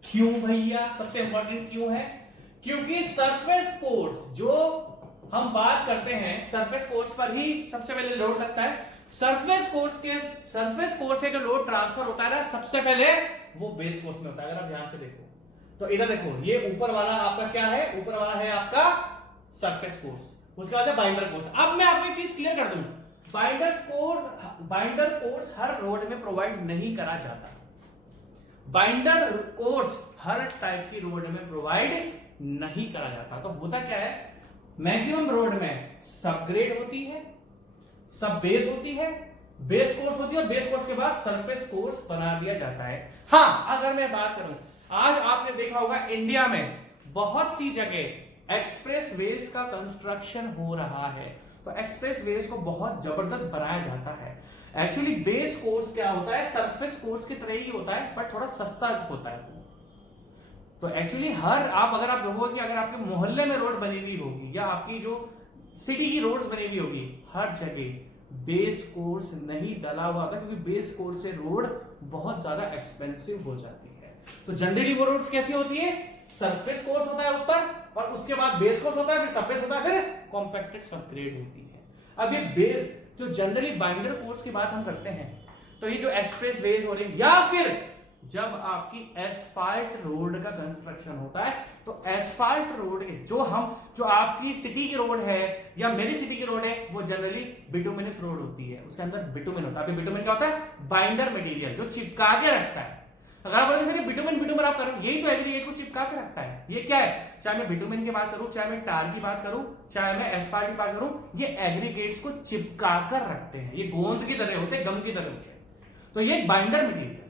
क्यों भैया सबसे इंपॉर्टेंट क्यों है? क्योंकि सरफेस कोर्स जो हम बात करते हैं, सरफेस कोर्स पर ही सबसे पहले लोड लगता है। सरफेस कोर्स से जो लोड ट्रांसफर होता है ना, सबसे पहले वो बेस कोर्स में होता है। अगर आप ध्यान से देखो तो इधर देखो, ये ऊपर वाला आपका क्या है, ऊपर वाला है आपका सरफेस कोर्स, उसके बाद है बाइंडर कोर्स। अब मैं आपको एक चीज क्लियर कर दूं, बाइंडर कोर्स हर रोड में प्रोवाइड नहीं करा जाता। बाइंडर कोर्स हर टाइप की रोड में प्रोवाइड नहीं करा जाता। तो होता क्या है, मैक्सिमम रोड में सब ग्रेड होती है, सब बेस होती है, बेस कोर्स होती है, और बेस कोर्स के बाद सरफेस कोर्स बना दिया जाता है। हाँ, अगर मैं बात करूं, आज आपने देखा होगा इंडिया में बहुत सी जगह एक्सप्रेस वेज का कंस्ट्रक्शन हो रहा है। तो एक्सप्रेस वेज को बहुत जबरदस्त बनाया जाता है। एक्चुअली बेस कोर्स क्या होता है, सरफेस कोर्स की तरह ही होता है, बट थोड़ा सस्ता होता है। तो एक्चुअली आप अगर आप देखोगे कि अगर आपके मोहल्ले में रोड बनी हुई होगी या आपकी जो सिटी की रोड्स बनी हुई होगी, हर जगह बेस कोर्स नहीं डला हुआ था, क्योंकि बेस कोर्स से रोड बहुत ज्यादा एक्सपेंसिव हो जाती है। तो जनरली वो रोड्स कैसी होती है, सरफेस कोर्स होता है ऊपर, और उसके बाद बेस कोर्स होता है, फिर सरफेस होता है, फिर कॉम्पैक्टेड सबग्रेड होती है। अब ये जो जनरली बाइंडर कोर्स की बात हम करते हैं, तो ये जो एक्सप्रेस वेज हो रही, या फिर जब आपकी एस्फाल्ट रोड का कंस्ट्रक्शन होता है, तो एस्फाल्ट रोड जो आपकी सिटी की रोड है या मेरी सिटी की रोड है, वो जनरली बिटुमिनस रोड होती है। उसके अंदर बिटुमिन होता है। बिटुमिन क्या होता है, बाइंडर मटेरियल जो चिपका के रखता है। अगर आप बोलेंगे बिटुमिन आप करो, यही तो एग्रीगेट को चिपका के रखता है। ये क्या है, चाहे मैं बिटुमिन की बात करूं, चाहे मैं टार की बात करूं, चाहे मैं एस्फाल्ट की बात करूं, ये एग्रीगेट्स को चिपका कर रखते हैं। ये गोंद की तरह होते हैं, गम की तरह होते हैं। तो ये बाइंडर मटेरियल है।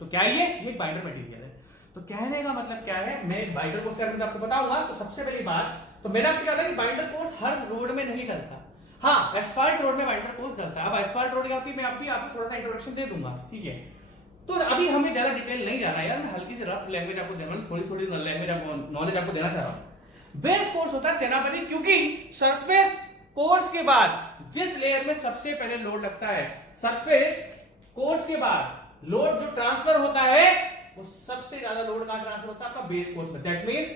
तो क्या ये बाइंडर मटेरियल है। तो कहने का मतलब क्या है, मैं बाइंडर कोर्स के बारे में आपको बताऊंगा। तो सबसे पहली बात, तो मैंने आपसे कहा था कि बाइंडर कोर्स हर रोड में नहीं डलता। हाँ, एस्फाल्ट रोड में बाइंडर कोर्स डलता है। अब एस्फाल्ट रोड क्या होती है, मैं आपको थोड़ा सा इंट्रोडक्शन दे दूंगा, ठीक है। तो अभी हमें ज्यादा डिटेल नहीं जाना यार, मैं हल्की सी रफ लैंग्वेज आपको देना, थोड़ी लैंग्वेज आपको नॉलेज आपको देना चाह रहा हूं। बेस कोर्स होता है सेनापति, क्योंकि सरफेस कोर्स के बाद जिस लेयर में सबसे पहले लोड लगता है, सरफेस कोर्स के बाद लोड जो ट्रांसफर होता है, वो सबसे ज्यादा लोड कहां ट्रांसफर होता है, आपका बेस कोर्स में। दैट मींस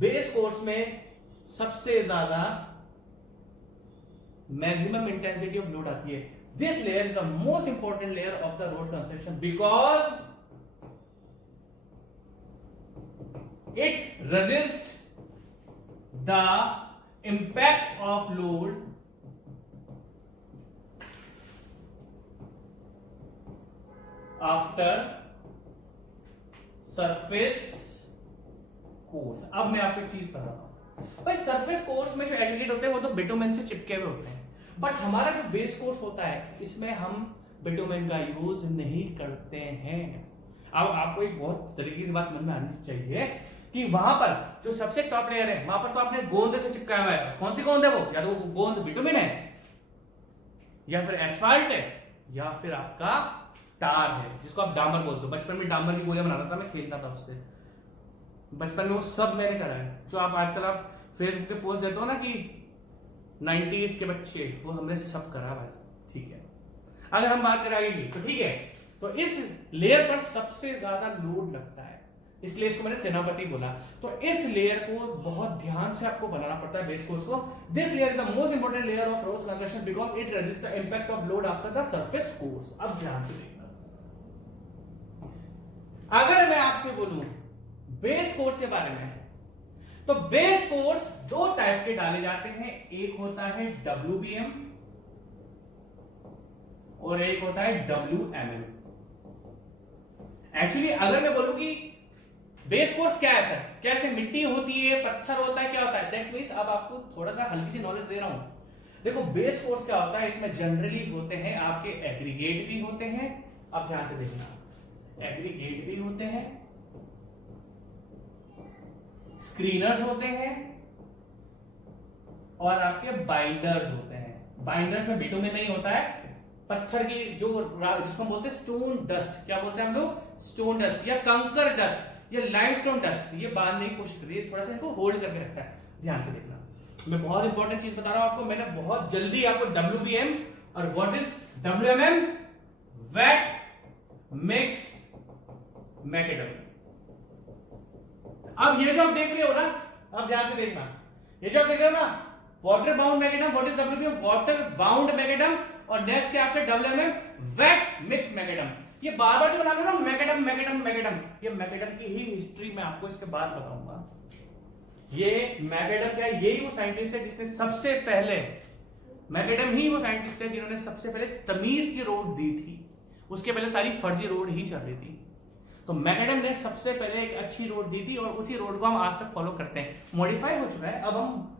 बेस कोर्स में सबसे ज्यादा मैक्सिमम इंटेंसिटी ऑफ लोड आती है। This layer is the most important layer of the road construction because it resists the impact of load after surface course. अब मैं आपको एक चीज बता रहा हूं भाई, सरफेस कोर्स में जो एग्रीगेट होते हैं वो तो बिटुमेन से चिपके हुए होते हैं, बट हमारा जो बेस कोर्स होता है, इसमें हम बिटुमेन का यूज नहीं करते हैं। अब आपको एक बहुत तरीके से बात समझ में आनी चाहिए कि वहां पर जो सबसे टॉप लेयर है, वहां पर तो आपने गोंद से चिपकाया हुआ है। कौन सी गोंद है वो, या तो वो गोंद बिटुमेन है, या फिर एस्फाल्ट है, या फिर आपका टार है, जिसको आप डामर बोलते हो। बचपन में डामर की गोलियां बनाता था, मैं खेलता था उससे बचपन में, वो सब मैंने करा है। जो आप आजकल आप फेसबुक पे पोस्ट देते हो ना कि 90s के बच्चे, वो हमने सब करा भाई, ठीक है। अगर हम बात कराएंगे तो ठीक है, तो इस लेयर पर सबसे ज्यादा लोड लगता है, इसलिए इसको मैंने सेनापति बोला। तो इस लेयर को बहुत ध्यान से आपको बनाना पड़ता है, बेस कोर्स को। This layer is the most important layer of road construction because it resist the impact of load after the surface course. अब ध्यान से देखना, अगर मैं आपसे बोलूं बेस कोर्स के बारे में, तो बेस कोर्स दो टाइप के डाले जाते हैं। एक होता है WBM और एक होता है WMM। एक्चुअली अगर मैं बोलूं कि बेस कोर्स क्या है सर, कैसे मिट्टी होती है, पत्थर होता है, क्या होता है, दैट मींस अब आपको थोड़ा सा हल्की सी नॉलेज दे रहा हूं। देखो बेस कोर्स क्या होता है, इसमें जनरली होते हैं आपके एग्रीगेट भी होते हैं, अब ध्यान से देखना, एग्रीगेट भी होते हैं, स्क्रीनर्स होते हैं और आपके बाइंडर्स होते हैं। बाइंडर्स में बिटुमेन नहीं होता है, पत्थर की जो जिसको हम बोलते हैं स्टोन डस्ट, क्या बोलते हैं हम लोग, स्टोन डस्ट या कंकर डस्ट या लाइमस्टोन डस्ट, ये बांधने की कोशिश करिए, थोड़ा सा इनको होल्ड करके रखता है, ध्यान से देखना। मैं बहुत इंपॉर्टेंट चीज बता रहा हूं आपको, मैंने बहुत जल्दी आपको WBM और what is WMM, wait mix macadam. अब ये जो आप देख रहे हो ना, अब ध्यान से देखना, ये जो आप देख रहे हो ना, water bound macadam, what is WBM, water bound macadam, और नेक्स्ट क्या आपके WMM, वेट मिक्स मैकेडम। ये बार बार जो बना रहे हो ना मैकेडम मैकेडम मैकेडम, ये मैकेडम की ही हिस्ट्री मैं आपको इसके बाद बताऊंगा। ये मैकेडम क्या, यही वो साइंटिस्ट है जिसने सबसे पहले, मैकेडम ही वो साइंटिस्ट है जिन्होंने सबसे पहले तमीज की रोड दी थी, उसके पहले सारी फर्जी रोड ही चल रही थी। तो मैकेडम ने सबसे पहले एक अच्छी रोड दी थी और उसी रोड को हम आज तक फॉलो करते हैं। मॉडिफाई हो चुका है, अब हम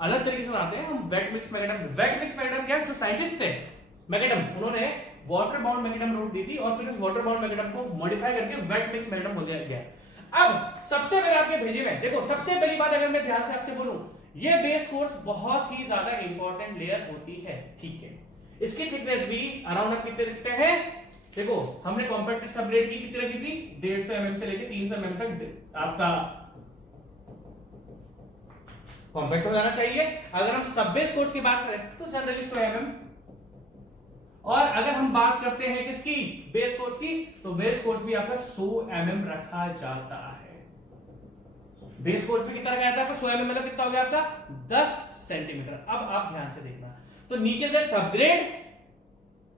अलग तरीके से बनाते हैं, हम wait mix macadam. Wait mix macadam क्या, जो साइंटिस्ट थे मैकेडम, उन्होंने वाटर बाउंड मैकेडम रोड दी थी और फिर उस वाटर बाउंड मैकेडम को मॉडिफाई करके वेट मिक्स मैकेडम बोल दिया गया। अब सबसे पहले आपके भेजे में देखो, सबसे पहली बात अगर मैं ध्यान से आपसे बोलूं, ये बेस कोर्स बहुत ही ज्यादा इंपॉर्टेंट लेयर होती है, ठीक है। इसकी थिकनेस भी अराउंड आप कितने रखते हैं, देखो हमने कॉम्पैक्ट सबरेट की कितनी रखी थी, 150 mm से लेकर 300 mm तक आपका कॉम्पैक्ट हो जाना चाहिए। अगर हम सब बेस कोर्स की बात करें तो जनरली 100 mm, और अगर हम बात करते हैं किसकी, बेस कोर्स की, तो बेस कोर्स भी आपका 100 mm रखा जाता है। बेस कोर्स भी कितना रखा जाता है, 100 mm मतलब कितना हो गया आपका 10 सेंटीमीटर। अब आप ध्यान से देखना, तो नीचे से सबग्रेड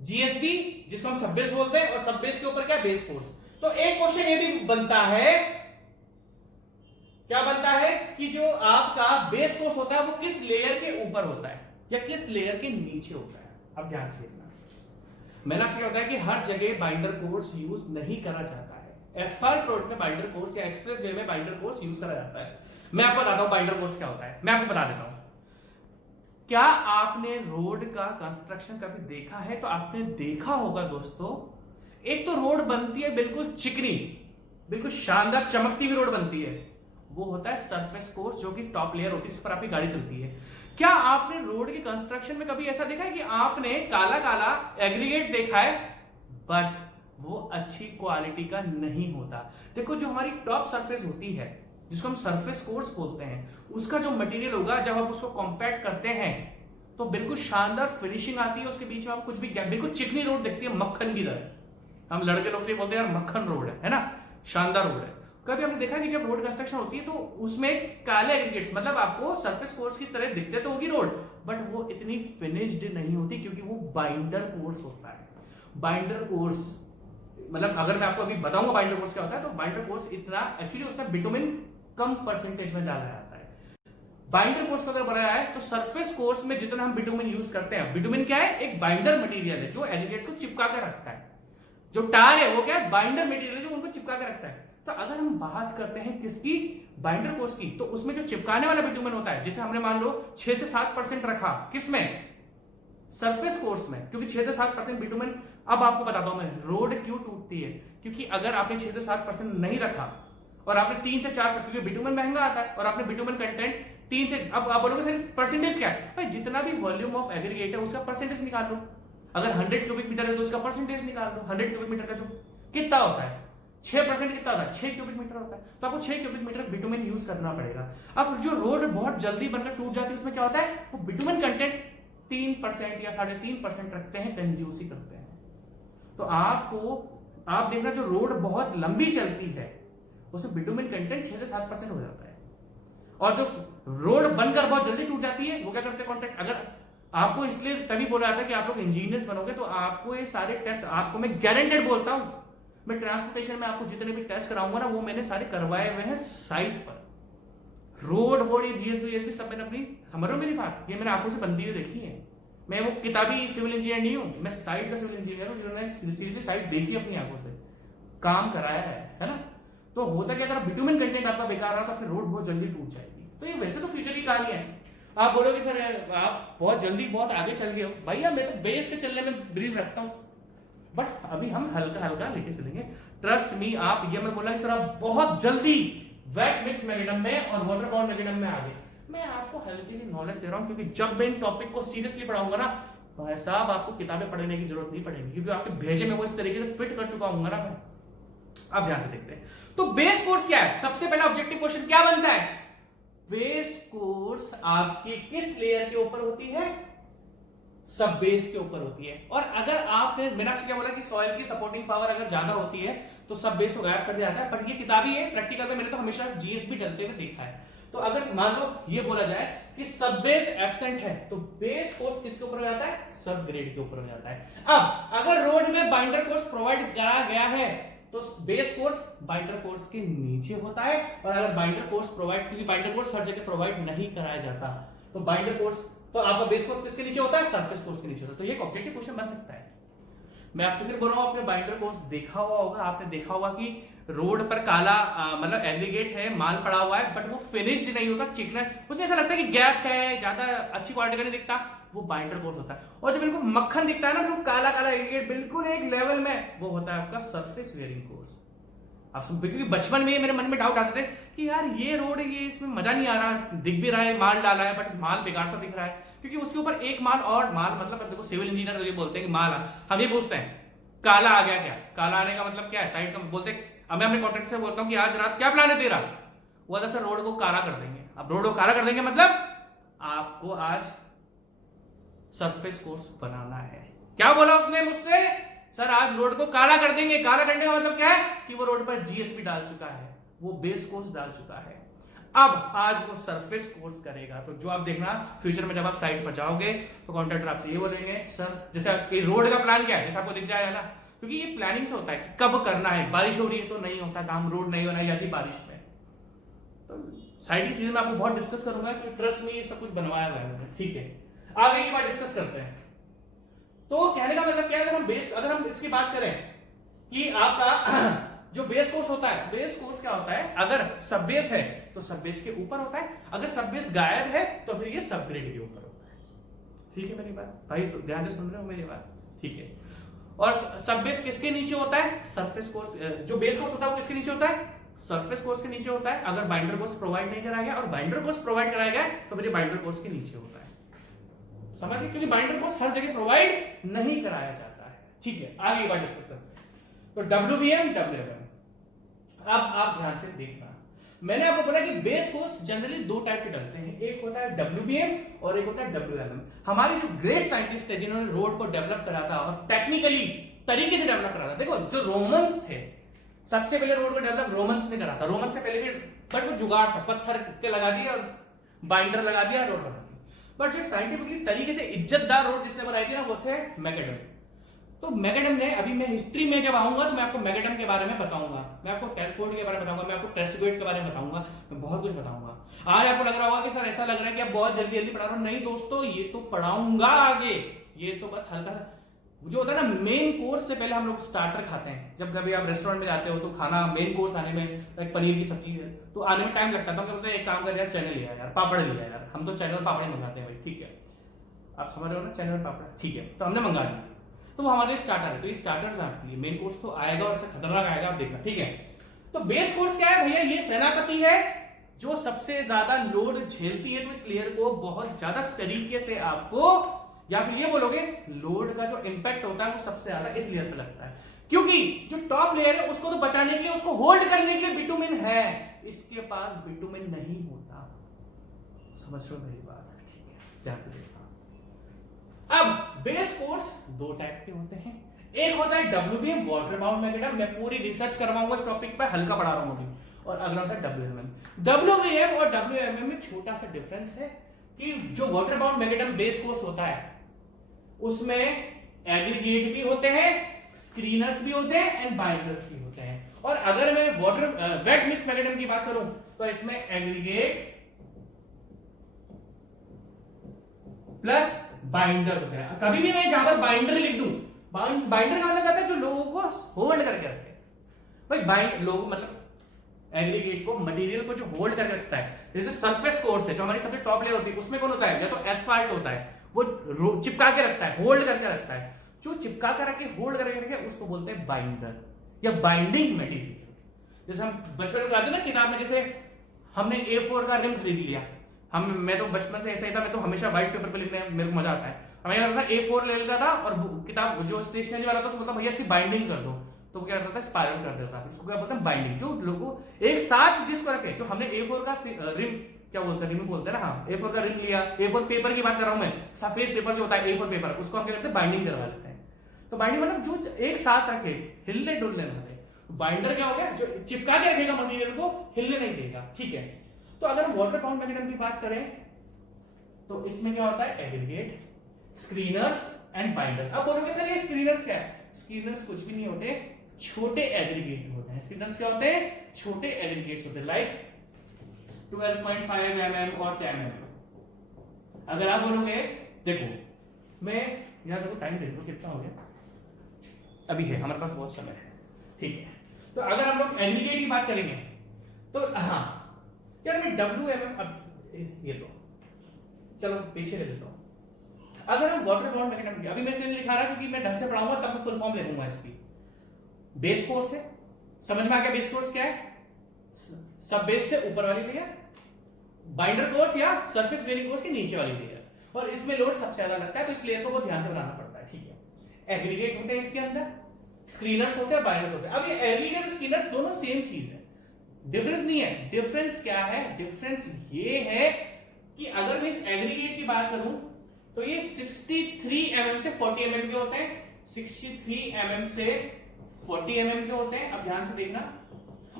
GSB जिसको हम सब बेस बोलते हैं, और सब बेस के ऊपर क्या, बेस कोर्स। तो एक क्वेश्चन ये भी बनता है, क्या बनता है कि जो आपका बेस कोर्स होता है वो किस लेयर के ऊपर होता है या किस लेयर के नीचे होता है। अब ध्यान से देखना, मैंने आपसे बताया कि हर जगह बाइंडर कोर्स यूज नहीं करा जाता है। एस्फाल्ट रोड में बाइंडर कोर्स या एक्सप्रेस वे में बाइंडर कोर्स यूज करा जाता है। मैं आपको बताता हूं बाइंडर कोर्स क्या होता है, मैं आपको बता देता हूं। क्या आपने रोड का कंस्ट्रक्शन कभी देखा है, तो आपने देखा होगा दोस्तों, एक तो रोड बनती है बिल्कुल चिकनी, बिल्कुल शानदार चमकती हुई रोड बनती है, वो होता है सरफेस कोर्स, जो कि टॉप लेयर होती है जिस पर आपकी गाड़ी चलती है। क्या आपने रोड के कंस्ट्रक्शन में कभी ऐसा देखा है कि आपने काला काला एग्रीगेट देखा है, बट वो अच्छी क्वालिटी का नहीं होता। देखो जो हमारी टॉप सरफेस होती है जिसको हम सरफेस कोर्स बोलते हैं, उसका जो मटेरियल होगा जब आप उसको कॉम्पैक्ट करते हैं तो बिल्कुल शानदार फिनिशिंग आती है, उसके बीच में आप कुछ भी गैप, बिल्कुल चिकनी रोड दिखती है मक्खन की तरह। हम लड़के लोग से बोलते हैं यार मक्खन रोड है ना, शानदार रोड है। कभी आपने देखा कि जब रोड कंस्ट्रक्शन होती है तो उसमें काले एग्रीगेट्स, मतलब आपको सरफेस कोर्स की तरह दिखते तो होगी रोड, बट वो इतनी फिनिश्ड नहीं होती क्योंकि वो बाइंडर कोर्स होता है। बाइंडर कोर्स मतलब अगर मैं आपको अभी बताऊंगा बाइंडर कोर्स क्या होता है, तो बाइंडर कोर्स इतना एक्चुअली उसमें बिटुमिन कम परसेंटेज में डाला जाता है। बाइंडर कोर्स को अगर बनाया है तो सरफेस कोर्स में जितना हम बिटुमिन यूज करते हैं, बिटुमिन क्या है, एक बाइंडर मटेरियल है जो एग्रीगेट्स को चिपका कर रखता है। जो टार है वो क्या है, बाइंडर मटेरियल है जो उनको चिपका कर रखता है। तो अगर हम बात करते हैं किसकी, बाइंडर कोर्स की, तो उसमें जो चिपकाने वाला बिटुमिन होता है, जैसे हमने मान लो 6 से 7% रखा, किसमें, सरफेस कोर्स में, क्योंकि 6 से 7% बिटुमिन। अब आपको बताता हूं मैं रोड क्यों टूटती है, क्योंकि अगर आपने 6 से 7% नहीं रखा और आपने 3 से 4%, क्योंकि बिटुमिन महंगा आता है और आपने बिटुमिन कंटेंट 3 से, अब आप बोलोगे सर परसेंटेज क्या है, भाई जितना भी वॉल्यूम ऑफ एग्रीगेट है उसका परसेंटेज निकाल लो। अगर 100 क्यूबिक मीटर है तो उसका परसेंटेज निकाल लो। 100 क्यूबिक मीटर का जो कितना होता है, 6% कितना होता है, 6 क्यूबिक मीटर होता है। तो आपको 6 क्यूबिक मीटर बिटुमिन यूज करना पड़ेगा। अब जो रोड बहुत जल्दी बनकर टूट जाती है उसमें क्या होता है, वो बिटुमिन कंटेंट 3% या 3.5% रखते हैं, कंजूसी करते हैं। तो आप देखना जो रोड बहुत लंबी चलती है उसमें बिटुमिन कंटेंट 6 से 7% हो जाता है, और जो रोड बनकर बहुत जल्दी टूट जाती है वो क्या करते हैं, कॉन्ट्रैक्ट। अगर आपको इसलिए तभी बोला जाता है कि आप लोग इंजीनियर्स बनोगे तो आपको ये सारे टेस्ट, आपको मैं गारंटेड बोलता हूं, मैं ट्रांसपोर्टेशन में आपको जितने भी टेस्ट कराऊंगा ना वो मैंने सारे करवाए हुए हैं साइट पर। रोड वोड ये GSB सब मैंने अपनी, समझ रहे हो मेरी बात, ये मैंने आंखों से बनती हुई देखी है। मैं वो किताबी सिविल इंजीनियर नहीं हूं, मैं साइट का सिविल इंजीनियर हूं जिन्होंने सीरियसली साइट देखी अपनी आंखों से, काम कराया है ना। तो होता क्या, अगर बिटुमिन कंटेंट आपका बेकार रहा तो आपकी रोड बहुत जल्दी टूट जाएगी। तो ये वैसे तो फ्यूचर की कहानी है। आप बोलोगे सर आप बहुत जल्दी बहुत आगे चल गए हो, भैया मैं तो बेस से चलने में बिलीव रखता हूँ, बट अभी हम हल्का हल्का लेके चलेंगे, ट्रस्ट मी। आप ये मैं बोला कि सर आप बहुत जल्दी वेट मिक्स मैग्नेटिज्म में और वाटर बाउंड मैग्नेटिज्म में आ गए, मैं आपको हल्की सी नॉलेज दे रहा हूँ, क्योंकि जब मैं इन टॉपिक को सीरियसली पढ़ाऊंगा ना भाई साहब, आपको किताबें पढ़ने की जरूरत नहीं पड़ेगी, क्योंकि आपके भेजे में वो इस तरीके से फिट कर चुका हूँ ना मैं। अब ध्यान से देखते हैं, तो बेस कोर्स क्या है, सबसे पहला ऑब्जेक्टिव क्वेश्चन क्या बनता है, बेस कोर्स आपके किस लेयर के ऊपर होती है, सब बेस के ऊपर होती है। और अगर आपने, मैंने आपसे क्या बोला कि सॉइल की सपोर्टिंग पावर अगर ज्यादा होती है तो सब बेस को गायब कर दिया जाता है, बट ये किताबी है, प्रैक्टिकल में मैंने तो हमेशा जीएसबी डलते हुए देखा है। तो अगर मान लो ये बोला जाए कि सब बेस एब्सेंट है तो बेस कोर्स किसके ऊपर हो जाता है, सब ग्रेड के ऊपर हो जाता है। अब अगर रोड में बाइंडर कोर्स प्रोवाइड करा गया है तो बेस कोर्स बाइंडर कोर्स के नीचे होता है, और अगर बाइंडर कोर्स प्रोवाइड, क्योंकि बाइंडर कोर्स हर जगह प्रोवाइड नहीं कराया जाता, तो बाइंडर कोर्स, तो आपका बेस कोर्स किसके नीचे होता है, सरफेस कोर्स के नीचे होता है। तो ये एक ऑब्जेक्टिव क्वेश्चन बन सकता है। मैं आपसे फिर बोल रहा हूं, आपने बाइंडर कोर्स देखा हुआ होगा, आपने देखा होगा कि रोड पर काला मतलब एग्रीगेट है, माल पड़ा हुआ है, बट वो फिनिश्ड नहीं होता, चिकना, उसमें ऐसा लगता है कि गैप है, ज्यादा अच्छी क्वालिटी का नहीं दिखता, वो बाइंडर कोर्स होता है। और जो बिल्कुल मक्खन दिखता है ना, बिल्कुल काला काला एग्रीगेट बिल्कुल एक लेवल में, वो होता है आपका सरफेस वेयरिंग कोर्स। आप सब, क्योंकि बचपन में मेरे मन में डाउट आते थे कि यार ये रोड है, ये इसमें मजा नहीं आ रहा, दिख भी रहा है माल डाला है बट माल बेकार सा दिख रहा है, क्योंकि उसके ऊपर एक माल और माल, मतलब देखो सिविल इंजीनियर ये बोलते हैं कि माल, हम ये पूछते हैं काला आ गया क्या, काला आने का मतलब क्या है, साइड का बोलते हैं, मैं अपने कॉन्ट्रैक्टर से बोलता हूँ कि आज रात क्या प्लान है तेरा, वो आता सर रोड को काला कर देंगे। अब रोड को काला कर देंगे मतलब आपको आज सरफेस कोर्स बनाना है। क्या बोला उसने मुझसे, सर आज रोड को काला कर देंगे। काला करने का मतलब क्या है कि वो रोड पर जीएसपी डाल चुका है, वो बेस कोर्स डाल चुका है, अब आज वो सरफेस कोर्स करेगा। तो जो आप देखना फ्यूचर में जब आप साइट पर जाओगे तो कॉन्ट्रैक्टर आपसे ये बोलेंगे सर, जैसे रोड का प्लान क्या है, जैसे आपको दिख जाएगा ना, क्योंकि ये प्लानिंग से होता है कि कब करना है, बारिश हो रही है तो नहीं होता काम, रोड नहीं बनाई जाती बारिश में। तो साइट की चीजें मैं आपको बहुत डिस्कस करूंगा, क्योंकि ट्रस्ट में ये सब कुछ बनवाया हुआ है, ठीक है। आगे की बात डिस्कस करते हैं। तो कहने का मतलब क्या है, अगर हम इसकी बात करें कि आपका जो बेस कोर्स होता है, बेस कोर्स क्या होता है, अगर सब बेस है तो सब बेस के ऊपर होता है, अगर सब बेस गायब है तो फिर ये सब ग्रेड के ऊपर होता है। ठीक है मेरी बात भाई, तो ध्यान से सुन रहे हो मेरी बात, ठीक है। और सब बेस किसके नीचे होता है, सरफेस कोर्स, जो बेस कोर्स होता है वो किसके नीचे होता है, सरफेस कोर्स के नीचे होता है। अगर बाइंडर कोर्स प्रोवाइड नहीं कराया गया और बाइंडर कोर्स प्रोवाइड कराया गया तो फिर ये बाइंडर कोर्स के नीचे होता है, समझिए, क्योंकि बाइंडर कोर्स हर जगह प्रोवाइड नहीं कराया जाता है, ठीक है। आगे बात डिस्कस करते हैं। तो WBM, WMM, अब आप ध्यान से देखना, मैंने आपको बोला कि बेस कोर्स जनरली दो टाइप के डलते हैं, एक होता है WBM और एक होता है WMM। हमारे जो ग्रेट साइंटिस्ट थे जिन्होंने रोड को डेवलप करा था और टेक्निकली तरीके से डेवलप करा था, देखो जो रोमन्स थे, सबसे पहले रोड को डेवलप रोमन्स ने करा था, रोमन से पहले भी, बट वो जुगाड़ था, पत्थर के लगा दिया और बाइंडर लगा दिया, रोड बना दी। बट जो साइंटिफिकली तरीके से इज्जतदार रोड जिसने बनाई थी ना, वो थे मैकेडम। तो मैकेडम ने, अभी मैं हिस्ट्री में जब आऊंगा तो मैं आपको मैकेडम के बारे में बताऊंगा, मैं आपको टेलफोर्ड के बारे में बताऊंगा, मैं आपको ट्रेसिगोइड के बारे में बताऊंगा, मैं बहुत कुछ बताऊंगा। आज आपको लग रहा होगा कि सर ऐसा लग रहा है कि आप बहुत जल्दी जल्दी पढ़ा रहे हो, नहीं दोस्तों, ये तो पढ़ाऊंगा आगे, ये तो बस हल्का जो होता है ना, मेन कोर्स से पहले हम लोग स्टार्टर खाते हैं। जब कभी आप रेस्टोरेंट में जाते हो तो खाना मेन कोर्स आने में, एक पनीर की सब्जी है तो आने में टाइम लगता है, तो एक काम कर यार, चैनल लिया यार, पापड़ लिया यार, हम तो चैनल पापड़ मंगाते हैं भाई, ठीक है, आप समझ रहे हो ना, चैनल पापड़, ठीक है, तो हमने मंगा लिया, तो वो हमारे स्टार्टर है। तो ये स्टार्टर्स आपके लिए, मेन कोर्स तो आएगा और खतरनाक आएगा, आप देखना, ठीक है। तो बेस कोर्स क्या है भैया, ये सेनापति है जो सबसे ज्यादा लोड झेलती है, तो इस लेयर को बहुत ज्यादा तरीके से आपको, या फिर ये बोलोगे लोड का जो इंपैक्ट होता है वो सबसे ज्यादा इस लेयर पे लगता है, क्योंकि जो टॉप लेयर है उसको तो बचाने के लिए, उसको होल्ड करने के लिए बिटुमिन है, इसके पास बिटुमिन नहीं होता, समझ रहे हो मेरी बात, ठीक है, ध्यान से देखना। अब बेस कोर्स दो टाइप के होते हैं, एक होता है WBM, वाटर बाउंड मैग्नेटिज्म, मैं पूरी रिसर्च करवाऊंगा इस टॉपिक पे, हल्का पढ़ा रहा हूं अभी, और अगला होता है WMM। WBM और WMM में छोटा सा डिफरेंस है कि जो water bound magnetism base course होता है उसमें एग्रीगेट भी होते हैं, स्क्रीनर्स भी होते हैं एंड बाइंडर्स भी होते हैं। और अगर मैं वाटर वेट मिक्स मैग्नेटिज्म की बात करूं तो इसमें एग्रीगेट प्लस बाइंडर होते हैं। कभी भी मैं जहां पर बाइंडर लिख दूं, बाइंडर का मतलब कहता है जो लोगों को होल्ड करके रखे भाई, बाइंड लोग मतलब एग्रीगेट को, मटेरियल को जो होल्ड करके रखता है, जैसे सरफेस कोर्स है जो हमारी सबसे टॉप लेयर होती है, उसमें कौन होता है, या तो एस्फाल्ट होता है, वो चिपका के रखता है, होल्ड करके रखता है। जो चिपका कर रखे, होल्ड करके रखे, उसको बोलते हैं बाइंडर या बाइंडिंग मटेरियल। जैसे हम बचपन में पढ़ाते ना किताब में, जैसे हमने A4 का रिम खरीद लिया, मैं तो बचपन से ऐसा ही था, मैं तो हमेशा व्हाइट पेपर पे लिखने में मेरे को मजा आता है। हमें क्या करता था, A4 ले लेता था और किताब जो स्टेशनरी वाला था उसको बोलता भैया इसकी बाइंडिंग कर दो, तो वो क्या करता था, स्पाइरल कर देता था। इसको क्या बोलते हैं, बाइंडिंग। जो लोगों एक साथ जिसको रखे, जो हमने A4 का रिम, क्या बोलते हैं, रिम बोलते हैं ना, हाँ, A4 का रिम लिया, A4 पेपर की बात कर रहा हूं मैं, सफेद पेपर जो होता है A4 पेपर, उसको हम क्या करते हैं, बाइंडिंग करवा लेते हैं। तो बाइंडिंग मतलब जो एक साथ रखे, हिलने डुलने ना दे। बाइंडर क्या हो गया, जो चिपका के रखेगा मटेरियल को, हिलने नहीं देगा, ठीक है। तो अगर हम वाटर बाउंड मैग्नेटिज्म की बात करें तो इसमें क्या होता है, एग्रीगेट, स्क्रीनर्स एंड बाइंडर्स। अब बोलोगे सर ये स्क्रीनर्स क्या है, स्क्रीनर्स कुछ भी नहीं होते, छोटे एग्रीगेट होते हैं। स्क्रीनर्स क्या होते हैं, छोटे एग्रीगेट्स होते हैं, लाइक 12.5 mm और 10 mm। अगर आप बोलोगे, देखो मैं यार देखो टाइम देख लो कितना हो गया, अभी है हमारे पास बहुत समय है, ठीक है। तो अगर हम लोग एग्रीगेट की बात करेंगे तो हाँ यार मैं WMM, अब ये तो चलो पीछे ले लेता हूं। अगर हम वाटर बाउंड मैग्नेटिज्म, अभी मैं इसलिए लिखा रहा क्योंकि मैं ढंग से पढ़ाऊंगा तब मैं फुल फॉर्म ले लूंगा इसकी। बेस कोर्स है, समझ में आ गया बेस कोर्स क्या है, सब बेस से ऊपर वाली लेयर, बाइंडर कोर्स या सरफेस वेरिंग कोर्स की नीचे वाली लेयर, और इसमें लोड सबसे ज्यादा लगता है तो इस लेयर को बहुत ध्यान से बनाना पड़ता है, ठीक है। एग्रीगेट होते हैं इसके अंदर, स्क्रीनर्स होते हैं, बाइंडर्स होते हैं। अब ये एग्रीगेट और स्क्रीनर्स दोनों सेम चीज है, डिफरेंस नहीं है। डिफरेंस क्या है, डिफरेंस ये है कि अगर मैं इस एग्रीगेट की बात करूं तो ये 63 mm से 40 mm के होते हैं, 63 mm से 40 mm के होते हैं, अब ध्यान से देखना।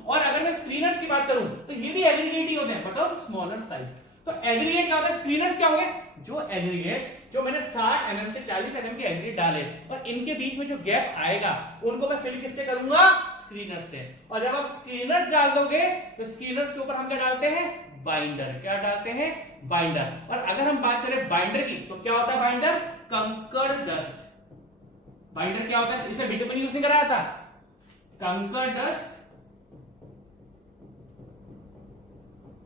और अगर मैं स्क्रीनर्स की बात करूं तो ये भी एग्रीगेट ही होते हैं, बट ऑफ स्मॉलर साइज। तो एग्रीगेट क्या होता है, स्क्रीनर्स क्या होंगे, जो एग्रीगेट जो मैंने 60 mm से 40 mm के एग्रीगेट डाले और इनके बीच में जो गैप आएगा उनको मैं फिल किससे करूंगा, स्क्रीनर्स से। और जब आप स्क्रीनर्स डाल दोगे तो स्क्रीनर्स के ऊपर हम क्या डालते हैं, बाइंडर। क्या डालते हैं, बाइंडर। और अगर हम बात करें बाइंडर की तो क्या होता है बाइंडर, कंकड़ डस्ट। बाइंडर क्या होता है, इसे बिटुमेन यूज नहीं कराया था, कंकड़ डस्ट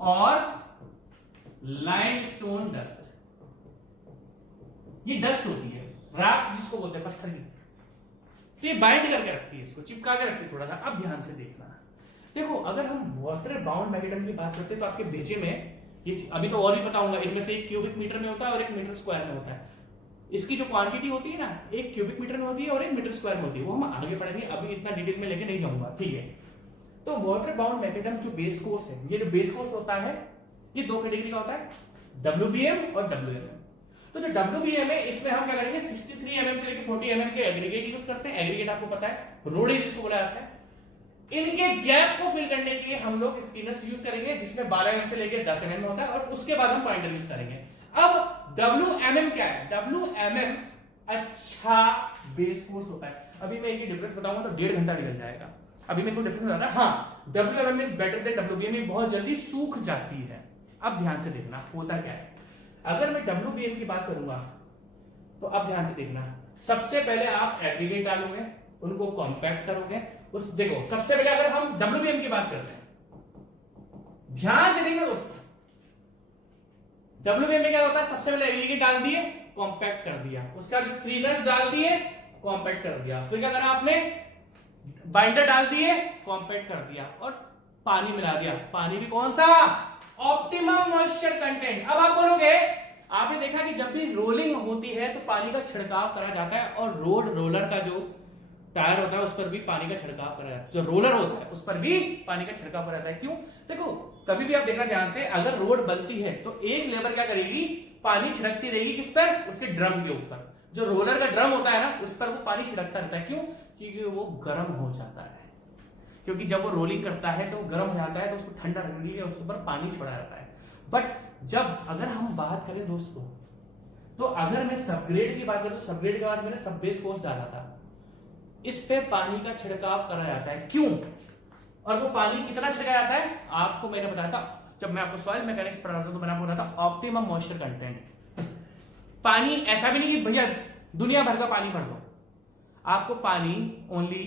और लाइमस्टोन डस्ट। ये डस्ट होती है, राख जिसको बोलते हैं, पत्थर की। तो ये बाइंड करके रखती है, इसको चिपका के रखती है थोड़ा सा। अब ध्यान से देखना, देखो अगर हम वाटर बाउंड मैग्नेटिज्म की बात करते हैं तो आपके बेचे में ये अभी तो और भी बताऊंगा, इनमें से एक क्यूबिक मीटर में होता है और एक मीटर स्क्वायर में होता है। इसकी जो क्वांटिटी होती है ना, एक क्यूबिक मीटर में होती है और एक मीटर स्क्वायर में होती है, वो हम आगे पढ़ेंगे, अभी इतना डिटेल में लेके नहीं जाऊंगा, ठीक है। तो वाटर बाउंड मैग्नेटिज्म जो बेस कोर्स है, ये जो बेस कोर्स होता है ये दो कैटेगरी का होता है, WBM और WMM। तो जो WBM है इसमें हम क्या करेंगे, 63 mm से लेकर 40 mm के एग्रीगेट यूज करते हैं। एग्रीगेट आपको पता है रोड़ी जिसको बोला जाता है। इनके गैप को फिल करने के लिए हम लोग स्क्रीनर्स यूज करेंगे जिसमें 12 mm से लेकर 10 mm होता है, और उसके बाद हम पॉइंटर यूज करेंगे। अब WMM क्या है, WMM अच्छा बेस कोर्स होता है। अभी मैं एक डिफरेंस बताऊंगा तो 1.5 घंटा निकल जाएगा, अभी मैं कोई डिफरेंस बताता। हाँ, WMM is better than WBM, ये बहुत जल्दी सूख जाती है। अब ध्यान से देखना होता क्या है, अगर मैं WBM की बात करूंगा तो अब ध्यान से देखना, सबसे पहले आप एग्रीगेट डालोगे, उनको कॉम्पैक्ट करोगे। उस देखो सबसे पहले अगर हम WBM की बात करते हैं, ध्यान से देखना दोस्तों, WBM में क्या होता है, सबसे पहले एग्रीगेट डाल दिए, कॉम्पैक्ट कर दिया, उसका स्क्रीनर्स डाल दिए, कॉम्पैक्ट कर दिया, फिर क्या करा आपने, बाइंडर डाल दिए, कॉम्पैक्ट कर दिया, और पानी मिला दिया। पानी भी कौन सा, ऑप्टिमम मॉइस्चर कंटेंट। अब आप बोलोगे, आपने देखा कि जब भी रोलिंग होती है तो पानी का छिड़काव करा जाता है, और रोलर का जो टायर होता है उस पर भी पानी का छिड़काव करा जाता है, जो रोलर होता है उस पर भी पानी का छिड़काव करा जाता है। क्यों, देखो कभी भी आप देखना ध्यान से, अगर रोड बनती है तो एक लेबर क्या करेगी, पानी छिड़कती रहेगी किस पर, उसके ड्रम के ऊपर। जो रोलर का ड्रम होता है ना उस पर वो पानी छिड़कता रहता है। क्यों, क्योंकि वो गर्म हो जाता है, क्योंकि जब वो रोलिंग करता है तो गर्म हो जाता है, तो उसको ठंडा रखने के लिए उसके ऊपर पानी छोड़ा जाता है। बट जब अगर हम बात करें दोस्तों, तो अगर मैं सबग्रेड की बात करूं तो सबग्रेड के बाद मैंने सब बेस कोर्स डाला था, इस पे पानी का छिड़काव करा जाता है। क्यों, और वो पानी कितना छिड़का जाता है, आपको मैंने बताया था जब मैं आपको सॉइल मैकेनिक्स पढ़ा था तो मैंने आपको बताया था ऑप्टिमम मॉइस्चर कंटेंट। पानी ऐसा भी नहीं कि भैया दुनिया भर का पानी भर दो, आपको पानी ओनली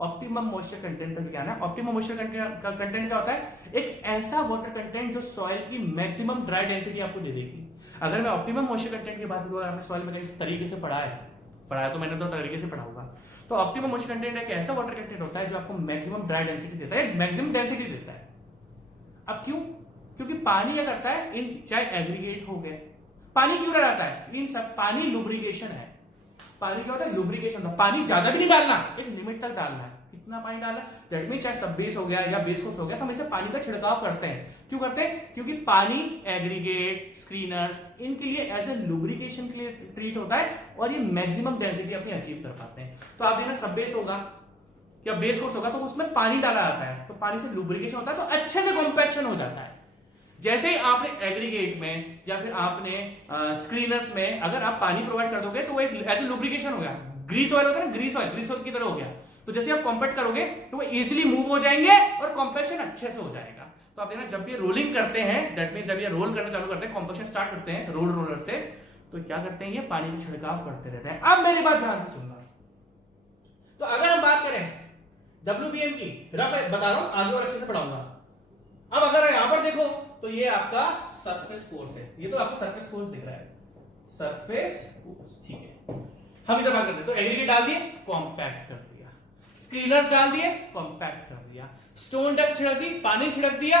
ऑप्टिमम मॉइस्चर कंटेंट तक क्या है। ऑप्टिमम मॉइस्चर कंटेंट क्या होता है, एक ऐसा वाटर कंटेंट जो सॉइल की मैक्सिमम ड्राई डेंसिटी आपको दे देगी। अगर मैं ऑप्टिमम मॉइस्चर कंटेंट की बात करूं, आपने सॉइल में इस तरीके से पढ़ा है तो मैंने तो तरीके से पढ़ा होगा। तो ऑप्टिमम मॉइस्चर कंटेंट एक ऐसा वाटर कंटेंट होता है जो आपको मैक्सिमम ड्राई डेंसिटी देता है, मैक्सिमम डेंसिटी देता है। अब क्यों? क्योंकि पानी क्या करता है, इन चाहे एग्रीगेट हो गए, पानी क्यों रहता है इन सब, पानी लुब्रिकेशन है। पानी क्या होता है, लुब्रिकेशन होता है। पानी ज्यादा भी नहीं डालना, एक लिमिट तक डालना है। कितना पानी डालना, दैट मीन चाहे सब बेस हो गया या बेस कोर्स हो गया, तो हम इसे पानी का छिड़काव करते हैं। क्यों करते हैं? क्योंकि पानी एग्रीगेट, स्क्रीनर्स, इनके लिए एज ए लुब्रिकेशन के लिए ट्रीट होता है और ये मैक्सिमम डेंसिटी अपनी अचीव कर पाते हैं। तो आप देखना सब बेस होगा या बेस कोर्स होगा तो उसमें पानी डाला जाता है, तो पानी से लुब्रिकेशन होता है, तो अच्छे से कॉम्पैक्शन हो जाता है। जैसे ही आपने एग्रीगेट में या फिर आपने स्क्रीनर्स में अगर आप पानी प्रोवाइड कर दोगे तो वो एक ऐसे लुब्रिकेशन हो गया। ग्रीस ऑयल होता है ना, ग्रीस ऑयल की तरह हो गया। तो जैसे आप कॉम्पैक्ट करोगे तो वो इजीली मूव हो जाएंगे और कॉम्पैक्शन अच्छे से हो जाएगा। तो आप देखना जब ये रोलिंग करते हैं, दैट मींस जब ये रोल करना चालू करते हैं, कॉम्पैक्शन स्टार्ट करते हैं रोलर से, तो क्या करते हैं, ये पानी का छिड़काव करते रहते हैं। अब मेरी बात ध्यान से सुनना। तो अगर हम बात करें WBM की, रफ बता रहा हूं, आगे और अच्छे से पढ़ाऊंगा। अब अगर यहां पर देखो तो ये आपका सरफेस कोर्स है, ये तो आपको सरफेस कोर्स दिख रहा है, सरफेस कोर्स, ठीक है। हम इधर बात करते हैं, तो एग्रीगेट डाल दिए, कॉम्पैक्ट कर दिया, स्क्रीनर्स डाल दिए, कॉम्पैक्ट कर दिया, स्टोन डस्ट छिड़क दी, पानी छिड़क दिया,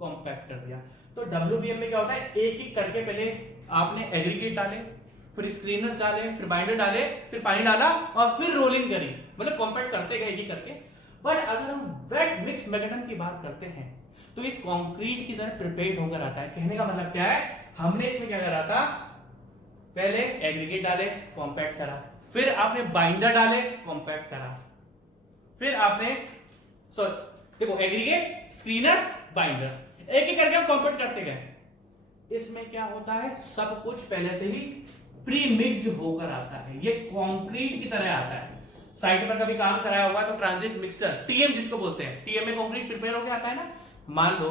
कॉम्पैक्ट कर दिया। तो WBM में क्या होता है, एक एक करके पहले आपने एग्रीगेट डाले, फिर स्क्रीनर्स डाले, फिर बाइंडर डाले, फिर पानी डाला और फिर रोलिंग करी, मतलब कॉम्पैक्ट करते गए एक एक करके। बट अगर हम वेट मिक्स मैकेडम की बात करते हैं तो ये कंक्रीट की तरह प्रिपेयर्ड होकर आता है। कहने का मतलब क्या है, हमने इसमें क्या करा था, पहले एग्रीगेट डाले, कॉम्पैक्ट करा, फिर आपने बाइंडर डाले, कॉम्पैक्ट करा, फिर आपने देखो एग्रीगेट, स्क्रीनर्स, बाइंडर्स, एक एक करके हम कॉम्पैक्ट करते गए। इसमें क्या होता है, सब कुछ पहले से ही प्री मिक्स्ड होकर आता है, ये कंक्रीट की तरह आता है। साइट पर कभी काम कराया होगा तो ट्रांजिट मिक्सचर, टीएम जिसको बोलते हैं, टीएम में कंक्रीट प्रिपेयर होकर आता है ना। मान लो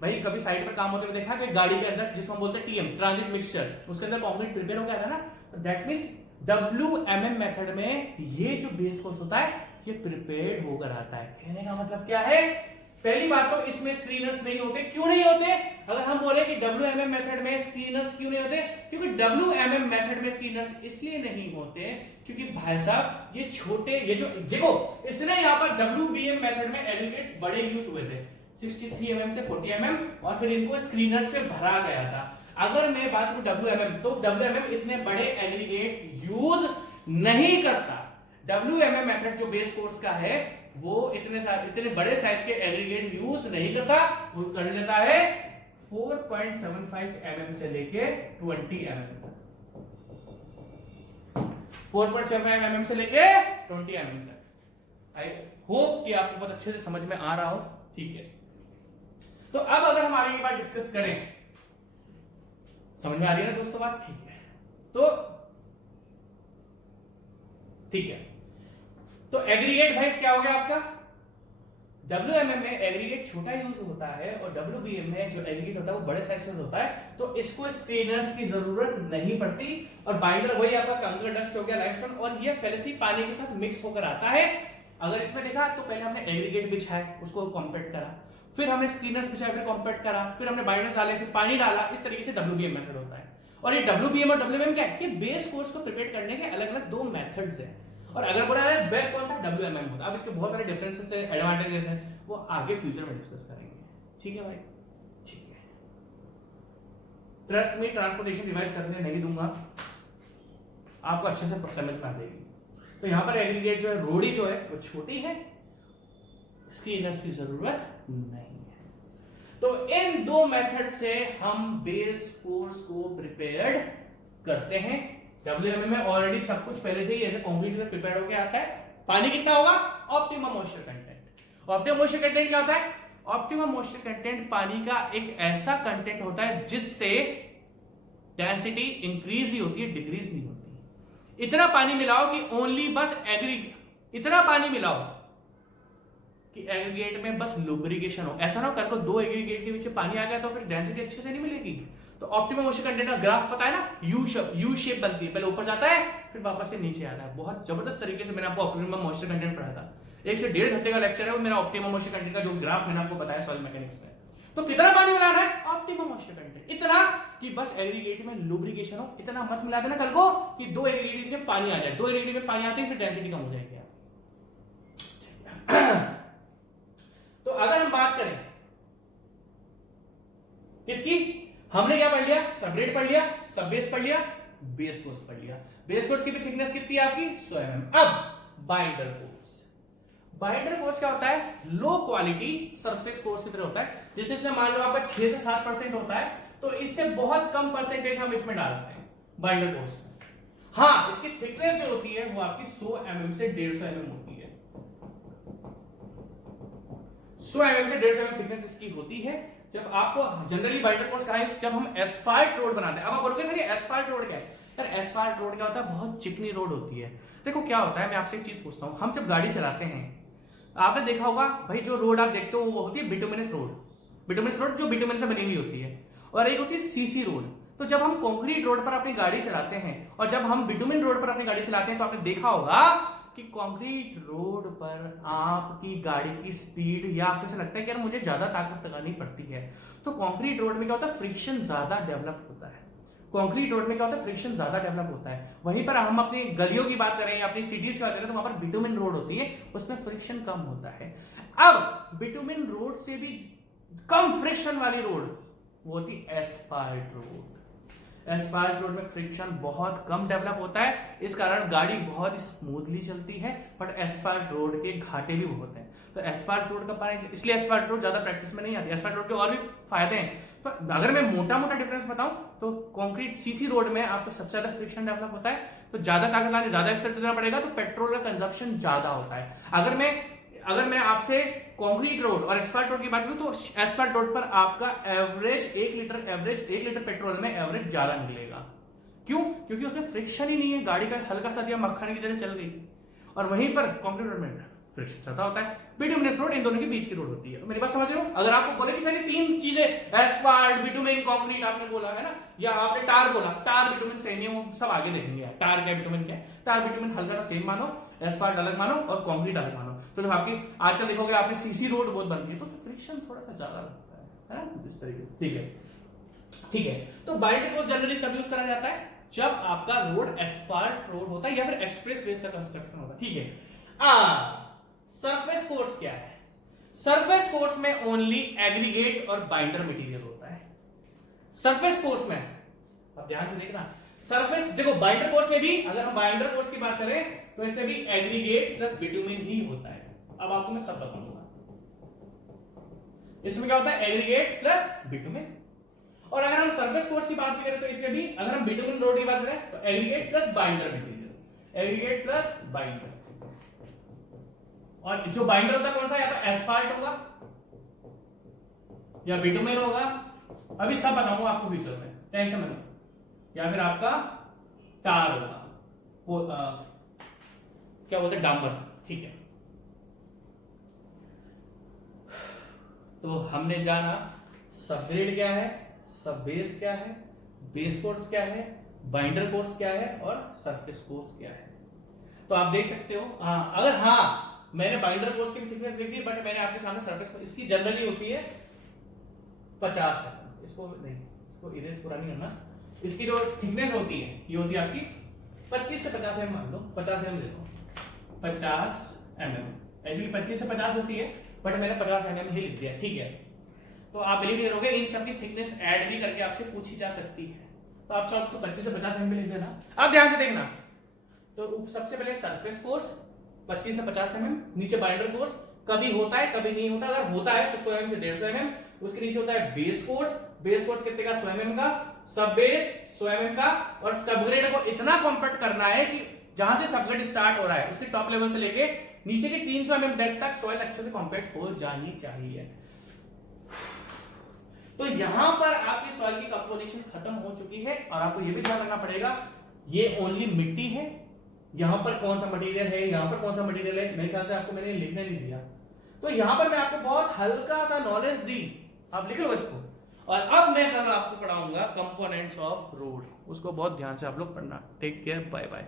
भाई कभी साइट पर काम होते हुए देखा कि गाड़ी के अंदर जिसको हम बोलते हैं टीएम, ट्रांजिट मिक्सचर, उसके अंदर कंक्रीट प्रिपेयर होकर आता है ना। दैट मींस WMM मेथड में ये जो बेस कोर्स होता है ये प्रिपेयर्ड होकर आता है। कहने का मतलब क्या है, पहली बात तो इसमें स्क्रीनर्स नहीं होते। क्यों नहीं होते? अगर हम बोले कि WMM मेथड में स्क्रीनर्स क्यों नहीं होते, क्योंकि WMM मेथड में स्क्रीनर्स इसलिए नहीं होते क्योंकि भाई साहब ये छोटे, ये जो देखो इसने यहाँ पर WBM मेथड में एग्रीगेट्स बड़े यूज हुए थे, 63 mm से 40 mm, और फिर इनको स्क्रीनर से भरा गया था। अगर मैं बात करूं WMM, तो WMM इतने बड़े एग्रीगेट यूज नहीं करता। WMM मेथड जो बेस कोर्स का है वो इतने बड़े साइज के एग्रीगेट यूज नहीं करता, वो कर लेता है 4.75 mm से लेके 20 mm तक, 4.75 mm से लेके 20 mm तक। आई होप कि आपको बहुत अच्छे से समझ में आ रहा हो, ठीक है। तो अब अगर हम आगे की बात डिस्कस करें, समझ में आ रही है ना दोस्तों बात, ठीक है। तो ठीक है, तो एग्रीगेट भाई क्या हो गया आपका, WMM में एग्रीगेट छोटा यूज होता है और WBM में जो एग्रीगेट होता है वो बड़े साइज का होता है, तो इसको स्क्रीनर्स की जरूरत नहीं पड़ती। और बाइंडर वही आपका कंकर डस्ट हो गया, लाइमस्टोन, और ये पहले से ही पानी के साथ मिक्स होकर आता है। अगर इसमें देखा तो पहले हमने एग्रीगेट बिछाया, उसको कॉम्पैक्ट करा, फिर हमने स्क्रीनर्स बिछाया, फिर कॉम्पैक्ट करा, फिर हमने बाइंडर्स डाले, फिर पानी डाला। इस तरीके से WBM मेथड होता है। और ये WBM और WMM क्या है, कि बेस कोर्स को प्रिपेयर करने के अलग अलग दो मेथड्स हैं। और अगर बोला जाए बेस्ट कौन सा, WMM होता है। अब इसके बहुत सारे डिफरेंसेस है, एडवांटेजेस हैं, वो आगे फ्यूचर में डिस्कस करेंगे, ठीक है भाई, ठीक है। ट्रस्ट में ट्रांसपोर्टेशन रिवाइज करने नहीं दूंगा, आपको अच्छे से समझ में आ जाएगी। तो यहां पर एग्रीगेट जो है, रोड़ी जो है वो छोटी है, स्क्रीनर्स की जरूरत नहीं है। तो इन दो मेथड से हम बेस कोर्स को प्रिपेयर्ड करते हैं। WMM में ऑलरेडी सब कुछ पहले से ही ऐसे कंक्रीट से प्रिपेयर होकर आता है। पानी कितना होगा, optimum moisture content. Optimum moisture content क्या होता है, ऑप्टिमम मॉइस्चर कंटेंट पानी का एक ऐसा कंटेंट होता है जिससे डेंसिटी इंक्रीज ही होती है, डिक्रीज नहीं होती। इतना पानी मिलाओ कि ओनली बस इतना पानी मिलाओ कि एग्रीगेट में बस लुब्रिकेशन हो। ऐसा ना हो कल को दो एग्रीगेट के बीच पानी आ गया तो फिर डेंसिटी अच्छे से नहीं मिलेगी। तो ऑप्टिमम मॉइस्चर कंटेंट का ग्राफ पता है ना, यू शेप बनती है, पहले ऊपर जाता है फिर वापस से नीचे आता है। बहुत जबरदस्त तरीके से मैंने आपको ऑप्टिमम मॉइस्चर कंटेंट पढ़ाया था। 1 से 1.5 घंटे का लेक्चर है वो मेरा ऑप्टिमम मॉइस्चर कंटेंट का, जो ग्राफ मैंने आपको बताया सॉइल मैकेनिक्स में। तो कितना पानी मिलाना है? ऑप्टिमम मॉइस्चर कंटेंट, इतना कि बस एग्रीगेट में लुब्रिकेशन हो। इतना मत मिला देना कल को कि 2 एग्रीगेट में पानी आ जाए, 2 एग्रीगेट में पानी आते ही फिर डेंसिटी कम हो जाएगी। तो अगर हम बात करें किसकी, हमने क्या पढ़ लिया? सबग्रेड पढ़ लिया, सब बेस पढ़ लिया, बेस कोर्स पढ़ लिया। बेस कोर्स की भी थिकनेस कितनी है आपकी? 100 mm। अब बाइंडर कोर्स, बाइंडर कोर्स क्या होता है? लो क्वालिटी सरफेस कोर्स की तरह होता है, जिसमें मान लो आपका 6 से 7% होता है, तो इससे बहुत कम परसेंटेज हम इसमें डालते हैं बाइंडर कोर्स में। हाँ, इसकी थिकनेस जो होती है वो आपकी 100 mm से 150 mm होती है। 100 mm से 150 mm थिकनेस इसकी होती है। जब आपको जनरली बाइंडर कोर्स कहा है जब हम एस्फाल्ट रोड बनाते हैं। अब आप बोलोगे सर ये एस्फाल्ट रोड क्या है? सर एस्फाल्ट रोड क्या होता है? बहुत चिकनी रोड होती है। देखो क्या होता है, मैं आपसे एक चीज पूछता हूं, हम जब गाड़ी चलाते हैं आपने देखा होगा भाई, जो रोड आप देखते हो वो होती है बिटुमिनस रोड। बिटुमिनस रोड जो बिटुमिन से बनी हुई होती है, और एक होती है सीसी रोड। तो जब हम कंक्रीट रोड पर अपनी गाड़ी चलाते हैं और जब हम बिटुमिन रोड पर अपनी गाड़ी चलाते हैं, तो आपने देखा होगा कि कंक्रीट रोड पर आपकी गाड़ी की स्पीड, या आपको ऐसा लगता है कि यार मुझे ज्यादा ताकत लगानी पड़ती है। तो कंक्रीट रोड में क्या होता है? फ्रिक्शन ज्यादा डेवलप होता है। कंक्रीट रोड में क्या होता है? फ्रिक्शन ज्यादा डेवलप होता है। वहीं पर हम अपनी गलियों की बात करें या अपनी सिटीज की बात करें तो वहां पर बिटुमिन रोड होती है, उसमें फ्रिक्शन कम होता है। अब बिटुमिन रोड से भी कम फ्रिक्शन वाली रोड वो होती है एस्फाल्ट रोड। एस्फाल्ट रोड में फ्रिक्शन बहुत कम डेवलप होता है, इस कारण गाड़ी बहुत स्मूथली चलती है। बट एस्फाल्ट रोड के घाटे भी बहुत हैं। तो एस्फाल्ट रोड का पानी, इसलिए एस्फाल्ट रोड ज्यादा प्रैक्टिस में नहीं आती। एस्फाल्ट रोड के और भी फायदे हैं, तो अगर मैं मोटा मोटा डिफरेंस बताऊं तो कंक्रीट सीसी रोड में आपको सबसे ज्यादा फ्रिक्शन डेवलप होता है, तो ज्यादा ताकत लाने ज्यादा एक्सर्ट देना पड़ेगा, तो पेट्रोल का कंजप्शन ज्यादा होता है। अगर मैं आपसे कंक्रीट रोड और एस्फाल्ट रोड की बात करूं तो एस्फाल्ट रोड पर आपका एवरेज 1 लीटर पेट्रोल में एवरेज ज्यादा निकलेगा। क्यों? क्योंकि उसमें फ्रिक्शन ही नहीं है, गाड़ी का हल्का सा दिया मक्खन की तरह चल गई। और वहीं पर कंक्रीट रोड में फ्रिक्शन ज्यादा होता है। बिटुमिनस रोड इन दोनों के बीच की रोड होती है। तो मेरी बात समझ रहे हो? अगर आपको बोले कि सर ये 3 चीजें एस्फाल्ट, बिटुमिन, कंक्रीट आपने बोला है ना, या आपने टार बोला, टार बिटुमिन सेम है, वो सब आगे देखेंगे। टार क्या, बिटुमिन क्या? टार बिटुमिन हल्का सा सेम मानो, एस्फाल्ट अलग मानो और कंक्रीट अलग मानो। तो जब आपकी आजकल देखोगे आपने सीसी रोड बहुत बन रही है तो फ्रिक्शन थोड़ा सा ज्यादा लगता है ना, इस तरीके। ठीक है। तो बाइंडर कोर्स जनरली तब यूज करा जाता है जब आपका रोड एस्फाल्ट रोड होता है या फिर एक्सप्रेस वे का कंस्ट्रक्शन होता है। ठीक है। सरफेस कोर्स क्या है? सरफेस कोर्स में ओनली एग्रीगेट और बाइंडर मटेरियल होता है। सरफेस कोर्स में अब ध्यान से देखना, सरफेस देखो बाइंडर कोर्स में भी, अगर हम बाइंडर कोर्स की बात करें तो इसमें भी एग्रीगेट प्लस बिटुमिन ही होता है। अब आपको मैं सब बताऊंगा। इसमें क्या होता है? Aggregate plus bitumen. और अगर हम सरफेस कोर्स की बात भी करें तो इसमें भी, अगर हम बिटुमिन रोड की बात करें तो aggregate plus binder material, aggregate plus binder. और जो बाइंडर होता है कौन सा? या तो एस्फाल्ट होगा या बिटुमिन होगा, अभी सब बताऊंगा आपको फ्यूचर में, टेंशन मत लो। या फिर आपका टार होगा, क्या बोलते हैं, डांबर। ठीक है। तो हमने जाना सबग्रेड क्या है, सब बेस क्या है, बेस कोर्स क्या है, बाइंडर कोर्स क्या है और सरफेस कोर्स क्या है। तो आप देख सकते हो। अगर मैंने बाइंडर कोर्स की थिकनेस लिख दी, बट मैंने आपके सामने सरफेस, इसकी जनरली होती है 50 है। इसको नहीं, इसको इरेज पूरा नहीं करना। इसकी जो थिकनेस होती है ये होती है आपकी 25 से 50 mm मान लो, 50 mm देखो, 50 mm एक्चुअली 25 से 50 होती है, बट मैंने 50 mm ही लिख दिया। ठीक है। तो आप बिलीव करोगे इन सब की थिकनेस ऐड भी करके आपसे पूछी जा सकती है। तो आप 25 से 50 mm लिख देना। अब ध्यान से देखना, तो सबसे पहले सरफेस कोर्स 25 से 50 mm, नीचे बाइंडर कोर्स, कभी होता है कभी नहीं होता। अगर होता है तो 100 mm से 150 mm, उसके नीचे होता है बेस कोर्स। बेस कोर्स कितने का? 100 mm का। सब बेस 100 mm का। और सबग्रेड को इतना कॉम्पैक्ट करना है कि जहां से सबग्रेड स्टार्ट हो रहा है उसके टॉप लेवल से लेके नीचे के 300 mm डेप्थ तक सॉइल अच्छे से कॉम्पैक्ट हो जानी चाहिए। तो यहां पर आपकी सॉइल की कंपोजिशन खत्म हो चुकी है। और आपको यह भी ध्यान रखना पड़ेगा, ये ओनली मिट्टी है, यहां पर कौन सा मटेरियल है, यहां पर कौन सा मटेरियल है, मेरे ख्याल से आपको मैंने लिखने नहीं दिया। तो यहां पर मैं आपको बहुत हल्का सा नॉलेज दी, आप लिख लो इसको। और अब मैं कल आपको पढ़ाऊंगा कंपोनेंट्स ऑफ रोड, उसको बहुत ध्यान से आप लोग पढ़ना। Take care, bye bye.